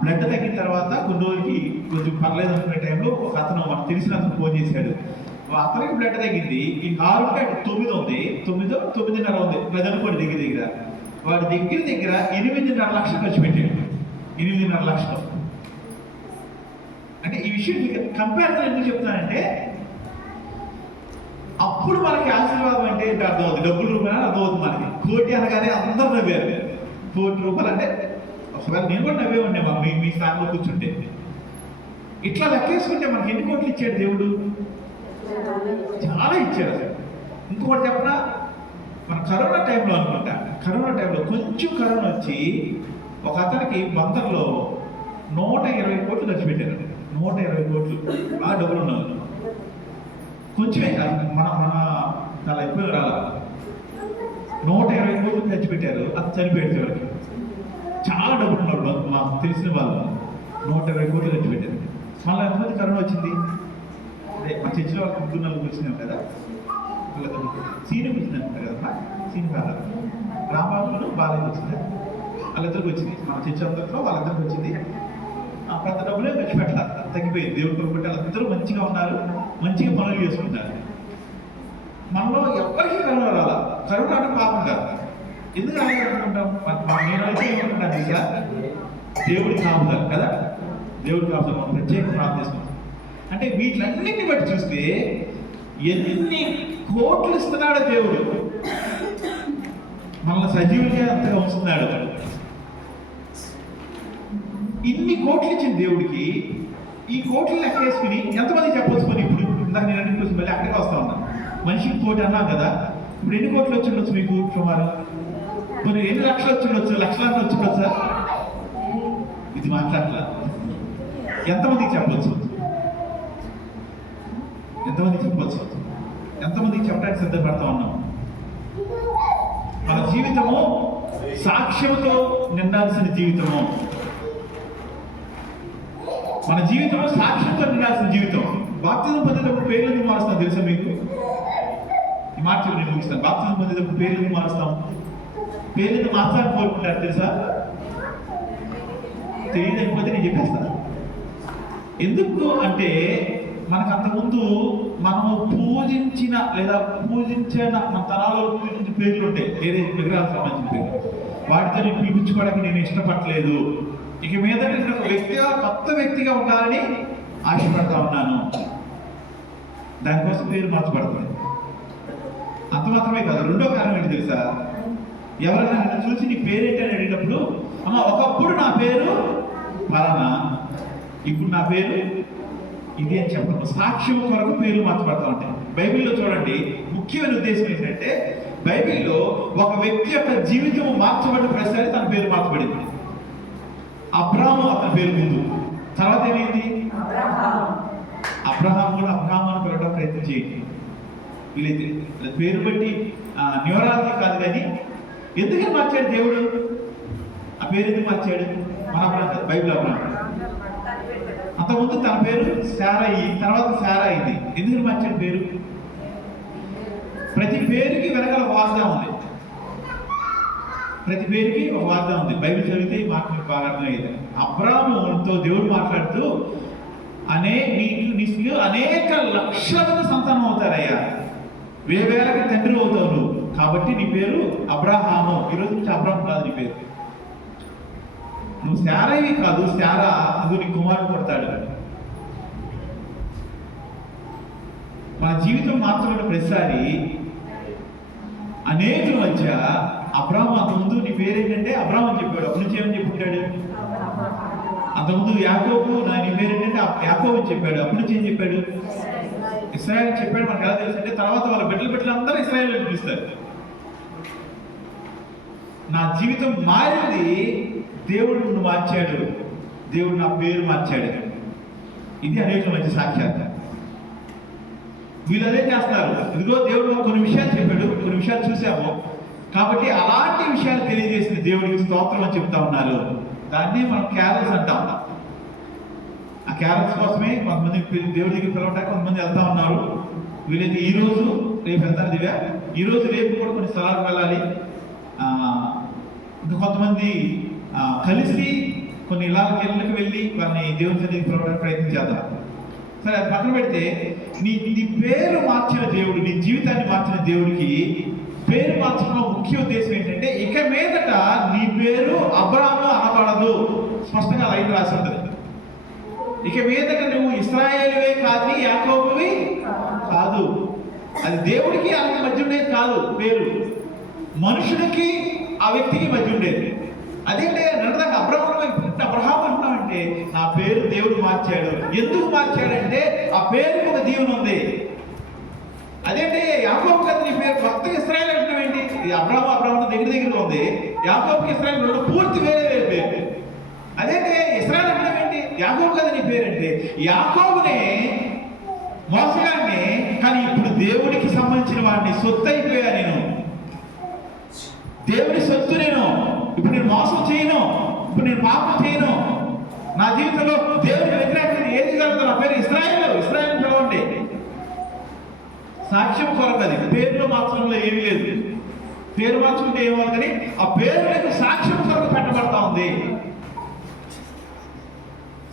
బ్లడ్ తగ్గిన తర్వాత కొన్ని రోజులకి కొంచెం పర్లేదు అనుకునే టైంలో ఒక అతను మనకు తెలిసిన అతను ఫోన్ చేశాడు. అతనికి బ్లడ్ తగ్గింది. ఈ 6 ఉంటే 9 ఉంది, 9.5 ఉంది ప్రజలకోటి దగ్గర. వాడి దగ్గర 8.5 లక్షలు ఖర్చు పెట్టాడు. 8.5 లక్షలు. అంటే ఈ విషయం కంపారిజన్ ఎందుకు చెప్తానంటే, అప్పుడు మనకి ఆశీర్వాదం అంటే ఏంటి అర్థం అవుతుంది. డబ్బుల రూపాయలు అర్థం అవుతుంది మనకి. కోటి అనగానే అందరూ నవ్వారు. ₹1,00,00,000 అంటే ఒకవేళ నేను కూడా నవ్వే ఉండే మీ స్థానంలో కూర్చుంటే. ఇట్లా లెక్కేసుకుంటే మనకి ఎన్ని కోట్లు ఇచ్చాడు దేవుడు? చాలా ఇచ్చాడు అసలు. ఇంకొకటి చెప్పనా, మన కరోనా టైంలో అనుకుంటా, కరోనా టైంలో కొంచెం కరోనా వచ్చి ఒక అతనికి బందర్లో 120 కోట్లు ఖర్చు పెట్టారు. 120 కోట్లు. బాగా డబ్బులు ఉన్నారు. కొంచెమే మన చాలా ఎక్కువ రాల. 120 కోట్లు ఖర్చు పెట్టారు. అది చనిపోయాడు చివరికి. చాలా డబ్బులు ఉన్నాడు మాకు తెలిసిన వాళ్ళు. 120 కోట్లు ఖర్చు పెట్టారు. మళ్ళీ ఎంతమంది కరోనా వచ్చింది? అదే మా చర్చిలో వాళ్ళకి 3-4 వచ్చినాం కదా, సీనియర్ వచ్చిందంట కదా, సీనియర్ కాదు రాంబాబును బాలయ్య వచ్చింది. వాళ్ళిద్దరికి వచ్చింది. మన చర్చ అందరిలో వాళ్ళిద్దరికి వచ్చింది. పెద్ద డబ్బులే ఖర్చు పెట్టాలి, తగ్గిపోయింది. దేవుడు కొనుక్కుంటే వాళ్ళిద్దరూ మంచిగా ఉన్నారు, మంచిగా పనులు చేసుకుంటారు. మనలో ఎవరికి కరోనా రాలా. కరోనా అంటే పాపం కాదు. ఎందుకు రాయాలనుకుంటాం? నేనైతే ఏమనుకుంటాను తెలుసా, దేవుడి కాపుదల కదా, దేవుడి కాపుదల మనం ప్రత్యేక ప్రార్థిస్తాం. అంటే వీటిలన్నింటిని బట్టి చూస్తే ఎన్ని కోట్లు ఇస్తున్నాడో దేవుడు, మనల్ని సజీవులుగా అంతగా ఉంచుతున్నాడు. ఇన్ని కోట్లు ఇచ్చిన దేవుడికి ఈ కోట్లు లెక్కేసుకుని ఎంతమంది చెప్పొచ్చుకొని, ఇప్పుడు ఇందాక నేను అన్ని కోసం మళ్ళీ అక్కడికి వస్తా ఉన్నాను. మనిషికి 1 కోటి అన్నాం కదా, ఇప్పుడు ఎన్ని కోట్లు వచ్చి ఉండొచ్చు మీకు సుమారు? కొన్ని ఎన్ని లక్షలు వచ్చి ఉండొచ్చు? లక్షలాంటి వచ్చి ఉండొచ్చా? ఇది మాట్లాడలా. ఎంతమందికి చెప్పవచ్చు? ఎంతమందికి చెప్పవచ్చు? ఎంతమందికి చెప్పడానికి సిద్ధపడతా ఉన్నాం? మన జీవితము సాక్ష్యంతో నిండాల్సిన జీవితము. మన జీవితం సాక్ష్యంతో నిండాల్సిన జీవితం. బాప్తిజం పొందేటప్పుడు పేర్లు ఎందుకు మారుస్తాం తెలుసా మీకు? ఈ మాట నేను ముగిస్తాను. బాప్తిజం పొందేటప్పుడు పేర్లు ఎందుకు మారుస్తాం? పేర్లను మార్చాలని కోరుకుంటారు తెలుసా? తెలియకపోతే నేను చెప్పేస్తాను. ఎందుకు అంటే, మనకు అంతకుముందు మనము పూజించిన లేదా పూజించిన మన తరాలలో పూజించిన పేర్లు ఉంటాయి, ఏదైతే విగ్రహాలకు సంబంధించిన పేర్లు. వాటితో నేను పిలిపించుకోవడానికి నేను ఇష్టపడలేదు. ఇక మీద నేను ఒక వ్యక్తిగా, కొత్త వ్యక్తిగా ఉండాలని ఆశపడతా ఉన్నాను. దానికోసం పేరు మార్చబడుతుంది. అంత మాత్రమే కాదు, రెండో కారణం ఏంటి తెలుసా? ఎవరైనా నన్ను చూసి నీ పేరేంటి అని అడిగినప్పుడు, అమ్మ ఒకప్పుడు నా పేరు ఫలానా, ఇప్పుడు నా పేరు ఇది అని చెప్పడం. సాక్ష్యం కొరకు పేర్లు మార్చబడతా ఉంటాయి. బైబిల్లో చూడండి, ముఖ్యమైన ఉద్దేశం ఏంటంటే, బైబిల్లో ఒక వ్యక్తి యొక్క జీవితం మార్చబడిన ప్రతిసారి తన పేరు మార్చబడింది. అబ్రాహాము అతని పేరు ముందు, తర్వాత ఏమైంది? అబ్రహాం కూడా అబ్రహాం అని పిలవడం ప్రయత్నం చేయండి వీలైతే. పేరు బట్టి న్యూరాలజీ కాదు, కానీ ఎందుకని మార్చాడు దేవుడు? ఆ పేరు ఎందుకు మార్చాడు? మన అబ్రహాం కాదు, బైబిల్ అబ్రహాం. అంతకుముందు తన పేరు శారయి, తర్వాత శారా అయింది. ఎందుకని మార్చాడు పేరు? ప్రతి పేరుకి వెనకాల ఒక వాగ్దానం ఉంది. ప్రతి పేరుకి ఒక వాగ్దానం ఉంది. బైబిల్ చదివితే ఈ మాట మీకు బాగా అర్థమయ్యేది. అబ్రాహాముతో దేవుడు మాట్లాడుతూ, నీకు అనేక లక్షల సంతానం అవుతారయ్యా, వేవేలకి తండ్రి అవుతావు నువ్వు, కాబట్టి నీ పేరు అబ్రాహాము. ఈరోజు నుంచి అబ్రాహం కాదు నీ పేరు. నువ్వు శారయి కాదు, శారా, నువ్వు నీ కుమారుడు కొడతాడు. మన జీవితం మార్చబడిన ప్రతిసారి అనేకుల మధ్య అబ్రాహాము అంతకుముందు నీ పేరేంటంటే అబ్రాహాము అని చెప్పాడు. అప్పటి నుంచి ఏమని చెప్పుంటాడు? అంతకుముందు యాకోబు నీ పేరేంటంటే యాకోబు అని చెప్పాడు. అప్పటి నుంచి ఏం చెప్పాడు? ఇశ్రాయేల్ చెప్పాడు. మనకు ఎలా తెలుసు అంటే తర్వాత వాళ్ళ బిడ్డలు అందరూ ఇశ్రాయేల్ అని పిలుస్తారు. నా జీవితం మారింది, దేవుడు నన్ను మార్చాడు, దేవుడు నా పేరు మార్చాడు. ఇది అనేక మంచి సాక్ష్యాలు. వీళ్ళు అదే చేస్తున్నారు. ఇదిగో దేవుడు కొన్ని విషయాలు చెప్పాడు, కొన్ని విషయాలు చూసాము కాబట్టి అలాంటి విషయాలు తెలియజేసిన దేవుడికి స్తోత్రం అని చెప్తా ఉన్నారు. దాన్ని మనం క్యారల్స్ అంటాం. ఆ క్యారల్స్ కోసమే కొంతమంది దేవుడి దగ్గర పిలవడానికి కొంతమంది వెళ్తా ఉన్నారు. వీళ్ళైతే ఈ రోజు రేపు వెళ్తారు. దివ్య ఈ రోజు రేపు కూడా కొన్ని స్థలాలకు వెళ్ళాలి. ఇంకా కొంతమంది కలిసి కొన్ని ఇళ్ళకి వెళ్ళి వాళ్ళని దేవుని సన్నిధికి పిలవడానికి ప్రయత్నం చేద్దాం. సరే, అది పక్కన పెడితే నీ పేరు మార్చిన దేవుడు, నీ జీవితాన్ని మార్చిన దేవుడికి పేరు మార్చడంలో ముఖ్య ఉద్దేశం ఏంటంటే ఇక మీదట నీ పేరు అబ్రాహాము అనబడదు. స్పష్టంగా లైన్ రాసి ఉంటుంది. ఇక మీదట నువ్వు ఇశ్రాయేలువే కాదు, యాకోబువి కాదు. అది దేవుడికి ఆయనకి మధ్య ఉండేది కాదు. పేరు మనుషులకి ఆ వ్యక్తికి మధ్య ఉండేది. అదేంటే నన్నదాకా అబ్రహాము అంటున్నామంటే నా పేరు దేవుడు మార్చాడు. ఎందుకు మార్చాడంటే ఆ పేరుకి ఒక దీవెన ఉంది. అదేంటే యాకోబు కదా నీ పేరు, భక్తికి ఇశ్రాయేలు అంటున్నావు ఏంటి? ఇది అబ్రహాము దగ్గరగా ఉంది. యాకోబుకి ఇశ్రాయేలు రెండు పూర్తి వేరే పేరు. అదేంటే ఇశ్రాయేలు అంటున్నావు ఏంటి? యాకోబు కదా నీ పేరు అంటే యాకోబునే మోసగాన్ని, కానీ ఇప్పుడు దేవుడికి సంబంధించిన వాడిని, సొత్తు అయిపోయా నేను, దేవుడి సొత్తు నేను. ఇప్పుడు నేను మోసం చేయను, ఇప్పుడు నేను పాపం చేయను. నా జీవితంలో దేవుడికి వ్యతిరేకంగా ఏది జరుగుతుందో నా పేరు ఇశ్రాయేలు పిలవండి. సాక్ష్యం కొరకు అది. పేరులో మార్చడంలో ఏమీ లేదు. పేరు మార్చుకుంటే ఏమవుతుంది కానీ ఆ పేరు అనేది సాక్ష్యం కొరకు పెట్టబడతా ఉంది.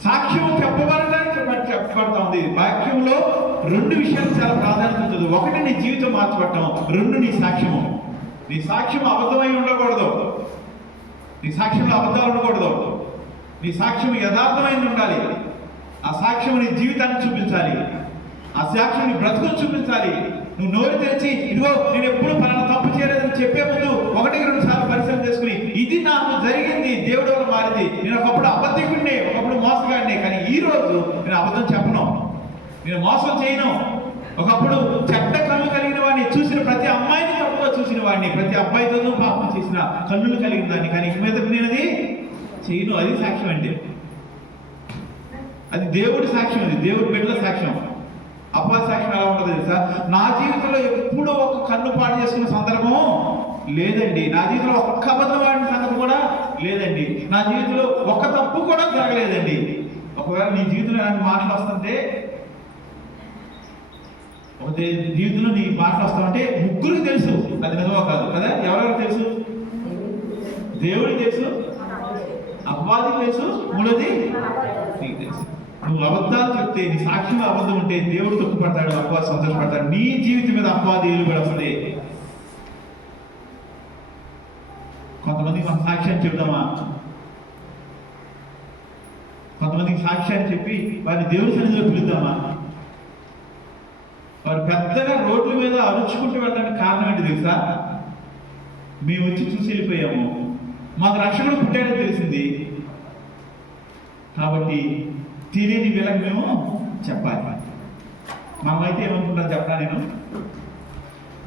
సాక్ష్యం చెప్పబడతా ఉంది. వాక్యంలో రెండు విషయాలు చాలా ప్రాధాన్యత ఉంటుంది. ఒకటి నీ జీవితం మార్చబడటం, రెండు నీ సాక్ష్యము. నీ సాక్ష్యం అబద్ధమై ఉండకూడదు. నీ సాక్ష్యంలో అబద్ధాలు ఉండకూడదు. నీ సాక్ష్యం యథార్థమైంది ఉండాలి. ఆ సాక్ష్యం నీ జీవితాన్ని చూపించాలి. ఆ సాక్ష్యం నీ బ్రతుకును చూపించాలి. నువ్వు నోరు తెరిచి ఇదిగో నేను ఎప్పుడు పలానా తప్పు చేయలేదని చెప్పే ముందు 1-2 సార్లు పరిశీలన చేసుకుని ఇది నాకు జరిగింది, దేవుడు వల్ల మారింది. నేను ఒకప్పుడు అబద్ధికుడినే, ఒకప్పుడు మోసగాడినే, కానీ ఈ రోజు నేను అబద్ధం చెప్పను, నేను మోసం చేయను. ఒకప్పుడు చెడ్డ కళ్ళు కలిగిన వాడిని, చూసిన ప్రతి అమ్మాయిని తప్పుగా చూసిన వాడిని, ప్రతి అబ్బాయితోనూ పాపం చేసిన కన్నులు కలిగిన దాన్ని, కానీ ఇక మీద నేను అది చేయను. అది సాక్ష్యం అంటే అది దేవుడి సాక్ష్యం. అది దేవుడి బిడ్డల సాక్ష్యం. అపవాద సాక్ష్యం ఎలా ఉంటుంది తెలుసా? నా జీవితంలో ఎప్పుడూ ఒక కన్ను పాడు చేసుకున్న సందర్భం లేదండి. నా జీవితంలో ఒక్క అబద్ధం ఆడిన సంగతి కూడా లేదండి. నా జీవితంలో ఒక్క తప్పు కూడా జరగలేదండి. ఒకవేళ నీ జీవితంలో ఇలాంటి మాటలు వస్తుంటే, ఒక జీవితంలో నీ మాటలు వస్తామంటే ముగ్గురికి తెలుసు అది నిజమో కాదు కదా. ఎవరెవరికి తెలుసు? దేవుడికి తెలుసు, అపవాదికి తెలుసు, మూడోది నీకు తెలుసు. నువ్వు అబద్ధాలు చెప్తే, నీ సాక్ష్యంలో అబద్ధం ఉంటే దేవుడు దుఃఖపడతాడు, అపవాది సంతోషపడతాడు. నీ జీవితం మీద అపవాది ఏలుబడి వస్తుంది. కొంతమందికి మన సాక్ష్యాన్ని చెబుదామా? కొంతమందికి సాక్ష్యాన్ని చెప్పి వారిని దేవుడి సన్నిధిలో పిలుద్దామా? వారు పెద్దగా రోడ్ల మీద అరుచుకుంటూ వెళ్ళడానికి కారణం ఏంటి తెలుసా? మేము వచ్చి చూసి వెళ్ళిపోయాము, మాకు రక్షకుడు పుట్టాడని తెలిసింది కాబట్టి తెలియని వీళ్ళకి మేము చెప్పాలి. మనమైతే ఏమనుకుంటాం చెప్పరా?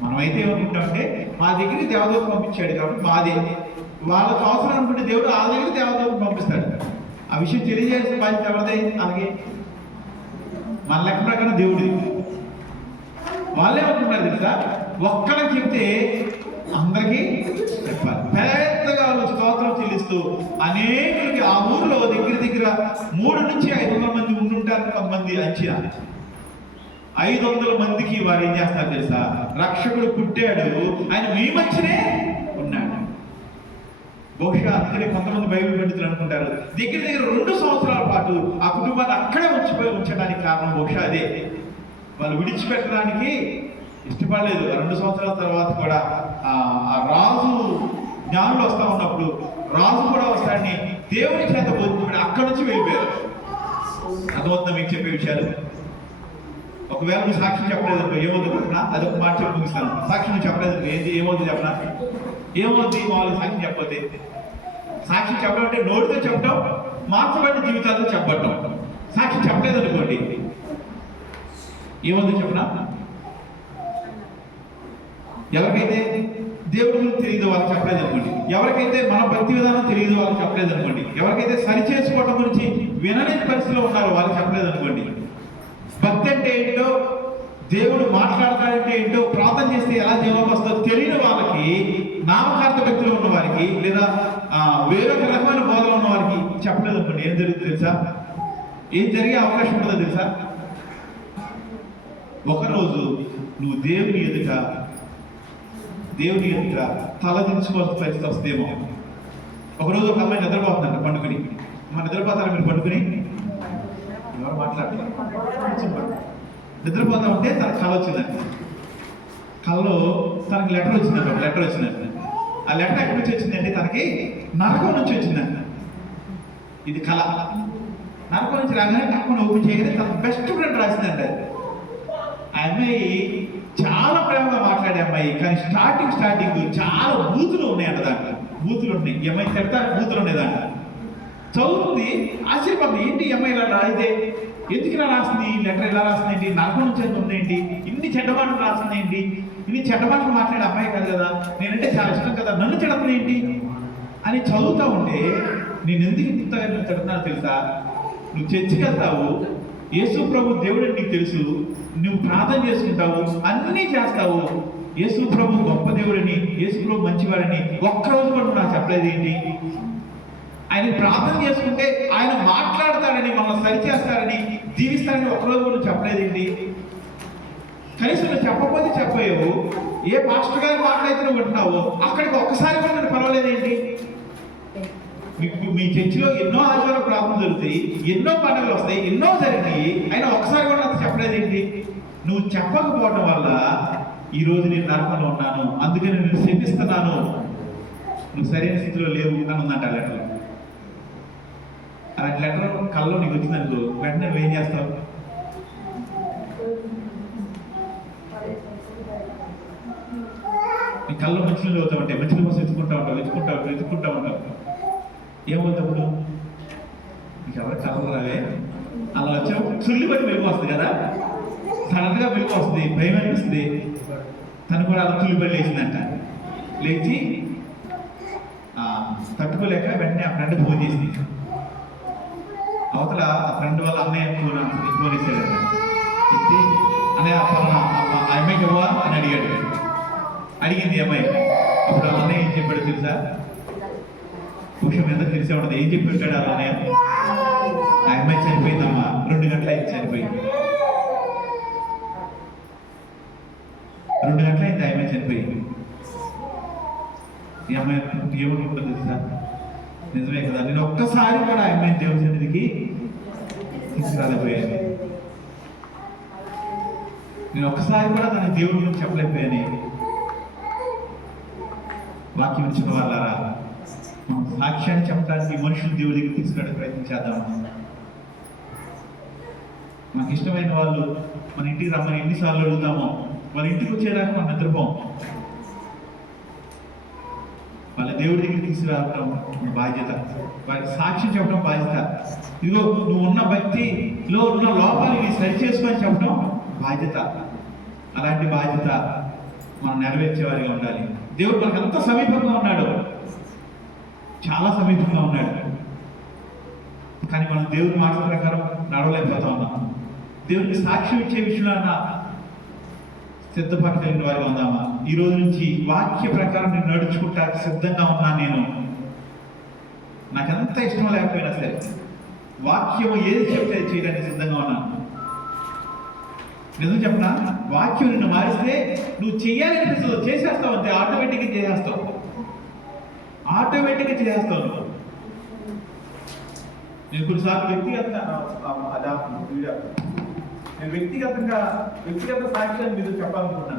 మనమైతే ఏమనుకుంటామంటే మా దగ్గరికి దేవదూత పంపించాడు కాబట్టి మాదే, వాళ్ళకి అవసరం అనుకుంటే దేవుడు వాళ్ళ దగ్గర దేవదూత పంపిస్తాడు. ఆ విషయం తెలియజేసిన బాధ్యత ఎవరిదే? అలాగే మన లెక్క ప్రకారం దేవుడి. వాళ్ళే అనుకుంటారు తెలుసా? ఒక్కరికి చెప్తే అందరికీ చెప్పాలి. పెద్దగా స్తోత్రం చెల్లిస్తూ అనేకులకి ఆ ఊరిలో దగ్గర 300 నుంచి 500 మంది ఉండుంటారు. కొంతమంది అంచనా 500 మందికి వారు ఏం చేస్తారు తెలుసా? రక్షకుడు పుట్టాడు, ఆయన మీ మధ్యనే ఉన్నాడు. బహుశా అందుకనే కొంతమంది బైబిల్ పండితులు అనుకుంటారు దగ్గర 2 సంవత్సరాల పాటు ఆ కుటుంబాన్ని అక్కడే ఉంచడానికి కారణం బహుశా అదే. వాళ్ళు విడిచిపెట్టడానికి ఇష్టపడలేదు. 2 సంవత్సరాల తర్వాత కూడా ఆ రాజు జ్ఞానులు వస్తా ఉన్నప్పుడు రాజు కూడా వస్తాడని దేవుని చేత బోధించబడి అక్కడి నుంచి వెళ్ళిపోయారు. అర్థమవుతుందా మీకు చెప్పే విషయాలు? ఒకవేళ నువ్వు సాక్ష్యం చెప్పలేదు అనుకో, ఏమవుతుంది చెప్పినా అది ఒక మాట చెప్పి ముగిస్తాను. సాక్ష్యం నువ్వు చెప్పలేదు ఏంటి ఏమవుతుంది చెప్పనా? ఏమవుతుంది వాళ్ళు సాక్ష్యం చెప్పకపోతే? సాక్ష్యం చెప్పడం అంటే నోటితో చెప్పడం, మార్చబడిన జీవితాలతో చెప్పడం. సాక్ష్యం చెప్పలేదు అనుకోండి ఏమవుతుంది చెప్పనా? ఎవరికైతే దేవుడి గురించి తెలియదు వాళ్ళకి చెప్పలేదు అనుకోండి, ఎవరికైతే మన భక్తి విధానం తెలియదు వాళ్ళకి చెప్పలేదు అనుకోండి, ఎవరికైతే సరి చేసుకోవడం గురించి వినలేని పరిస్థితిలో ఉన్నారో వాళ్ళకి చెప్పలేదు అనుకోండి, భక్తి అంటే ఏంటో, దేవుడు మాట్లాడతాడంటే ఏంటో, ప్రార్థన చేస్తే ఎలా జవాబు వస్తుందో తెలియని వాళ్ళకి, నామకార్థ వ్యక్తులు ఉన్న వారికి లేదా వేరొక రకమైన బోధలు ఉన్న వారికి చెప్పలేదు అనుకోండి, ఏం జరుగుతుంది తెలుసా? ఏం జరిగే అవకాశం ఉంటుందో తెలుసా? ఒకరోజు నువ్వు దేవుని ఎదుట తల దించుకోవాల్సిన పరిస్థితి వస్తేమో. ఒకరోజు ఒక అమ్మాయి నిద్రపోతుందంట పండుకుని. మా నిద్రపోతారా మీరు పండుకుని? ఎవరు మాట్లాడతారు? నిద్రపోతా ఉంటే తనకు కళ వచ్చిందంట. కళలో తనకి లెటర్ వచ్చిందంట. ఆ లెటర్ ఎక్కడి నుంచి వచ్చిందంటే తనకి నరకం నుంచి వచ్చిందంట. ఇది కళ. నరకం నుంచి రాగానే టక్కున ఓపెన్ చేయగానే తన బెస్ట్ ఫ్రెండ్ రాసిందంట. ఆ అమ్మాయి చాలా ప్రేమగా మాట్లాడే అమ్మాయి, కానీ స్టార్టింగ్ చాలా బూతులు ఉన్నాయంట. దాంట్లో బూతులు ఉన్నాయి. ఈ అమ్మాయి తిడతా బూతులు ఉండేదంట. చదువుతుంది, ఆశ్చర్యపడుతుంది, ఏంటి ఈ అమ్మాయి ఇలా రాయితే, ఎందుకు ఇలా రాస్తుంది, లెటర్ ఇలా రాస్తుంది ఏంటి, నరకం నుంచి ఎంత ఉందేంటి, ఇన్ని చెడ్డబాట్లు రాస్తుంది ఏంటి, ఇన్ని చెడ్డబాట్లు మాట్లాడే అమ్మాయి కాదు కదా, నేనంటే చాలా ఇష్టం కదా, నన్ను తిడుతుంది ఏంటి అని చదువుతూ ఉంటే, నేను ఎందుకు ఇంతగా నువ్వు తిడుతున్నాను తెలుసా? నువ్వు చర్చికి వెళ్తావు, యేసు ప్రభు దేవుడు నీకు తెలుసు, నువ్వు ప్రార్థన చేసుకుంటావు, అన్నీ చేస్తావు, యేసు ప్రభు గొప్ప దేవుడని, యేసు ప్రభు మంచివాడని ఒక్కరోజు కూడా నాకు చెప్పలేదు ఏంటి? ఆయన ప్రార్థన చేసుకుంటే ఆయన మాట్లాడతాడని, మమ్మల్ని సరిచేస్తాడని, దీవిస్తాడని ఒక్కరోజు కూడా చెప్పలేదు ఏంటి? కనీసం నువ్వు చెప్పకపోతే చెప్పలేవు. ఏ పాస్టర్ గారు మాట్లాడితే నువ్వు వింటున్నావు, అక్కడికి ఒక్కసారి కూడా నేను పర్వాలేదేంటి? మీ చర్చిలో ఎన్నో ఆదివారం ప్రార్థన జరుగుతాయి, ఎన్నో పండుగలు వస్తాయి, ఎన్నో జరిగినాయి, అయినా ఒక్కసారి కూడా నాకు చెప్పలేదేంటి? నువ్వు చెప్పకపోవడం వల్ల ఈరోజు నేను నరకంలో ఉన్నాను, అందుకని నేను శపిస్తున్నాను, నువ్వు సరైన స్థితిలో లేవు అని ఉందంట ఆ లెటర్. అలాంటి లెటర్ కళ్ళలో నీకు వచ్చిందనుకో, వెంటనే నువ్వు ఏం చేస్తావు? నీ కళ్ళలో మంచిలు అవుతా ఉంటాయి, మంచిల కోసం వెతుక్కుంటా ఉంటావు. ఏమవుతాప్పుడు నీకు ఎవరు కలలు రావే, అలా వచ్చినప్పుడు చుల్లి పట్టి మెరుగు వస్తుంది కదా, సడన్గా మెరుగు వస్తుంది, భయం అనిపిస్తుంది. తను కూడా అలా తుల్లిపడి లేచిందంట. లేచి తట్టుకోలేక వెంటనే ఆ ఫ్రెండ్ ఫోన్ చేసింది. అవతల ఆ ఫ్రెండ్ వాళ్ళ అన్నయ్య ఫోన్ వేసాడంట. ఎత్తి అన్నయ్య ఆ అమ్మాయికి ఇవ్వా అని అడిగింది అమ్మాయి. అప్పుడు వాళ్ళ అన్నయ్య ఏం చెప్పాడు తెలుసా? విషయం ఎంత తెలిసే ఉండదు. ఏం చెప్పి ఉంటాడు ఆ అన్నయ్య? ఆ అమ్మాయి చనిపోయిందమ్మా, 2 గంటల అయింది చనిపోయింది. 2 గంటల అయింది ఆ అమ్మాయి చనిపోయింది. ఈ అమ్మాయి ఏమనుకుంటుంది తెలుసా? నిజమే కదా, నేను ఒక్కసారి కూడా ఆ అమ్మాయి దేవుడి సన్నిధికి తీసుకురాలేకపోయాను, నేను ఒక్కసారి కూడా తన దేవుడి గురించి చెప్పలేకపోయాను. వాక్యం ఇచ్చిన వాళ్ళారా, సాక్ష్యాన్ని చెప్పడానికి మనుషులు దేవుడి దగ్గర తీసుకునే ప్రయత్నం చేద్దాం. మనకి ఇష్టమైన వాళ్ళు మన ఇంటికి రమ్మని ఎన్నిసార్లు అడుగుతామో, వాళ్ళ ఇంటికి వచ్చేదాకా మనం నిద్రపోం. వాళ్ళ దేవుడి దగ్గర తీసుకురావడం బాధ్యత, వారికి సాక్ష్యం చెప్పడం బాధ్యత. ఇదిగో నువ్వు ఉన్న భక్తిలో ఉన్న లోపాలని సరి చేసుకొని చెప్పడం బాధ్యత. అలాంటి బాధ్యత మనం నెరవేర్చేవారిగా ఉండాలి. దేవుడు మనకు అంత సమీపంగా ఉన్నాడు, చాలా సమీపంగా ఉన్నాడు, కానీ మనం దేవుడి మాటల ప్రకారం నడవలేకపోతా ఉన్నాం. దేవుడికి సాక్ష్యం ఇచ్చే విషయంలో సిద్ధపాటు కలిగిన వారిగా ఉందామా? ఈ రోజు నుంచి వాక్య ప్రకారం నేను నడుచుకుంటా సిద్ధంగా ఉన్నాను. నేను నాకెంత ఇష్టం లేకపోయినా సరే వాక్యం ఏది చెప్తే చేయడానికి సిద్ధంగా ఉన్నాను. నిజం చెప్పనా, వాక్యం నిన్ను మారిస్తే నువ్వు చెయ్యాలనిపిస్తుందో చేసేస్తావు, అంతే ఆటోమేటిక్గా చేసేస్తావు. నేను కొన్నిసార్లు వ్యక్తిగత సాక్ష్యాన్ని మీరు చెప్పాలనుకుంటున్నాను.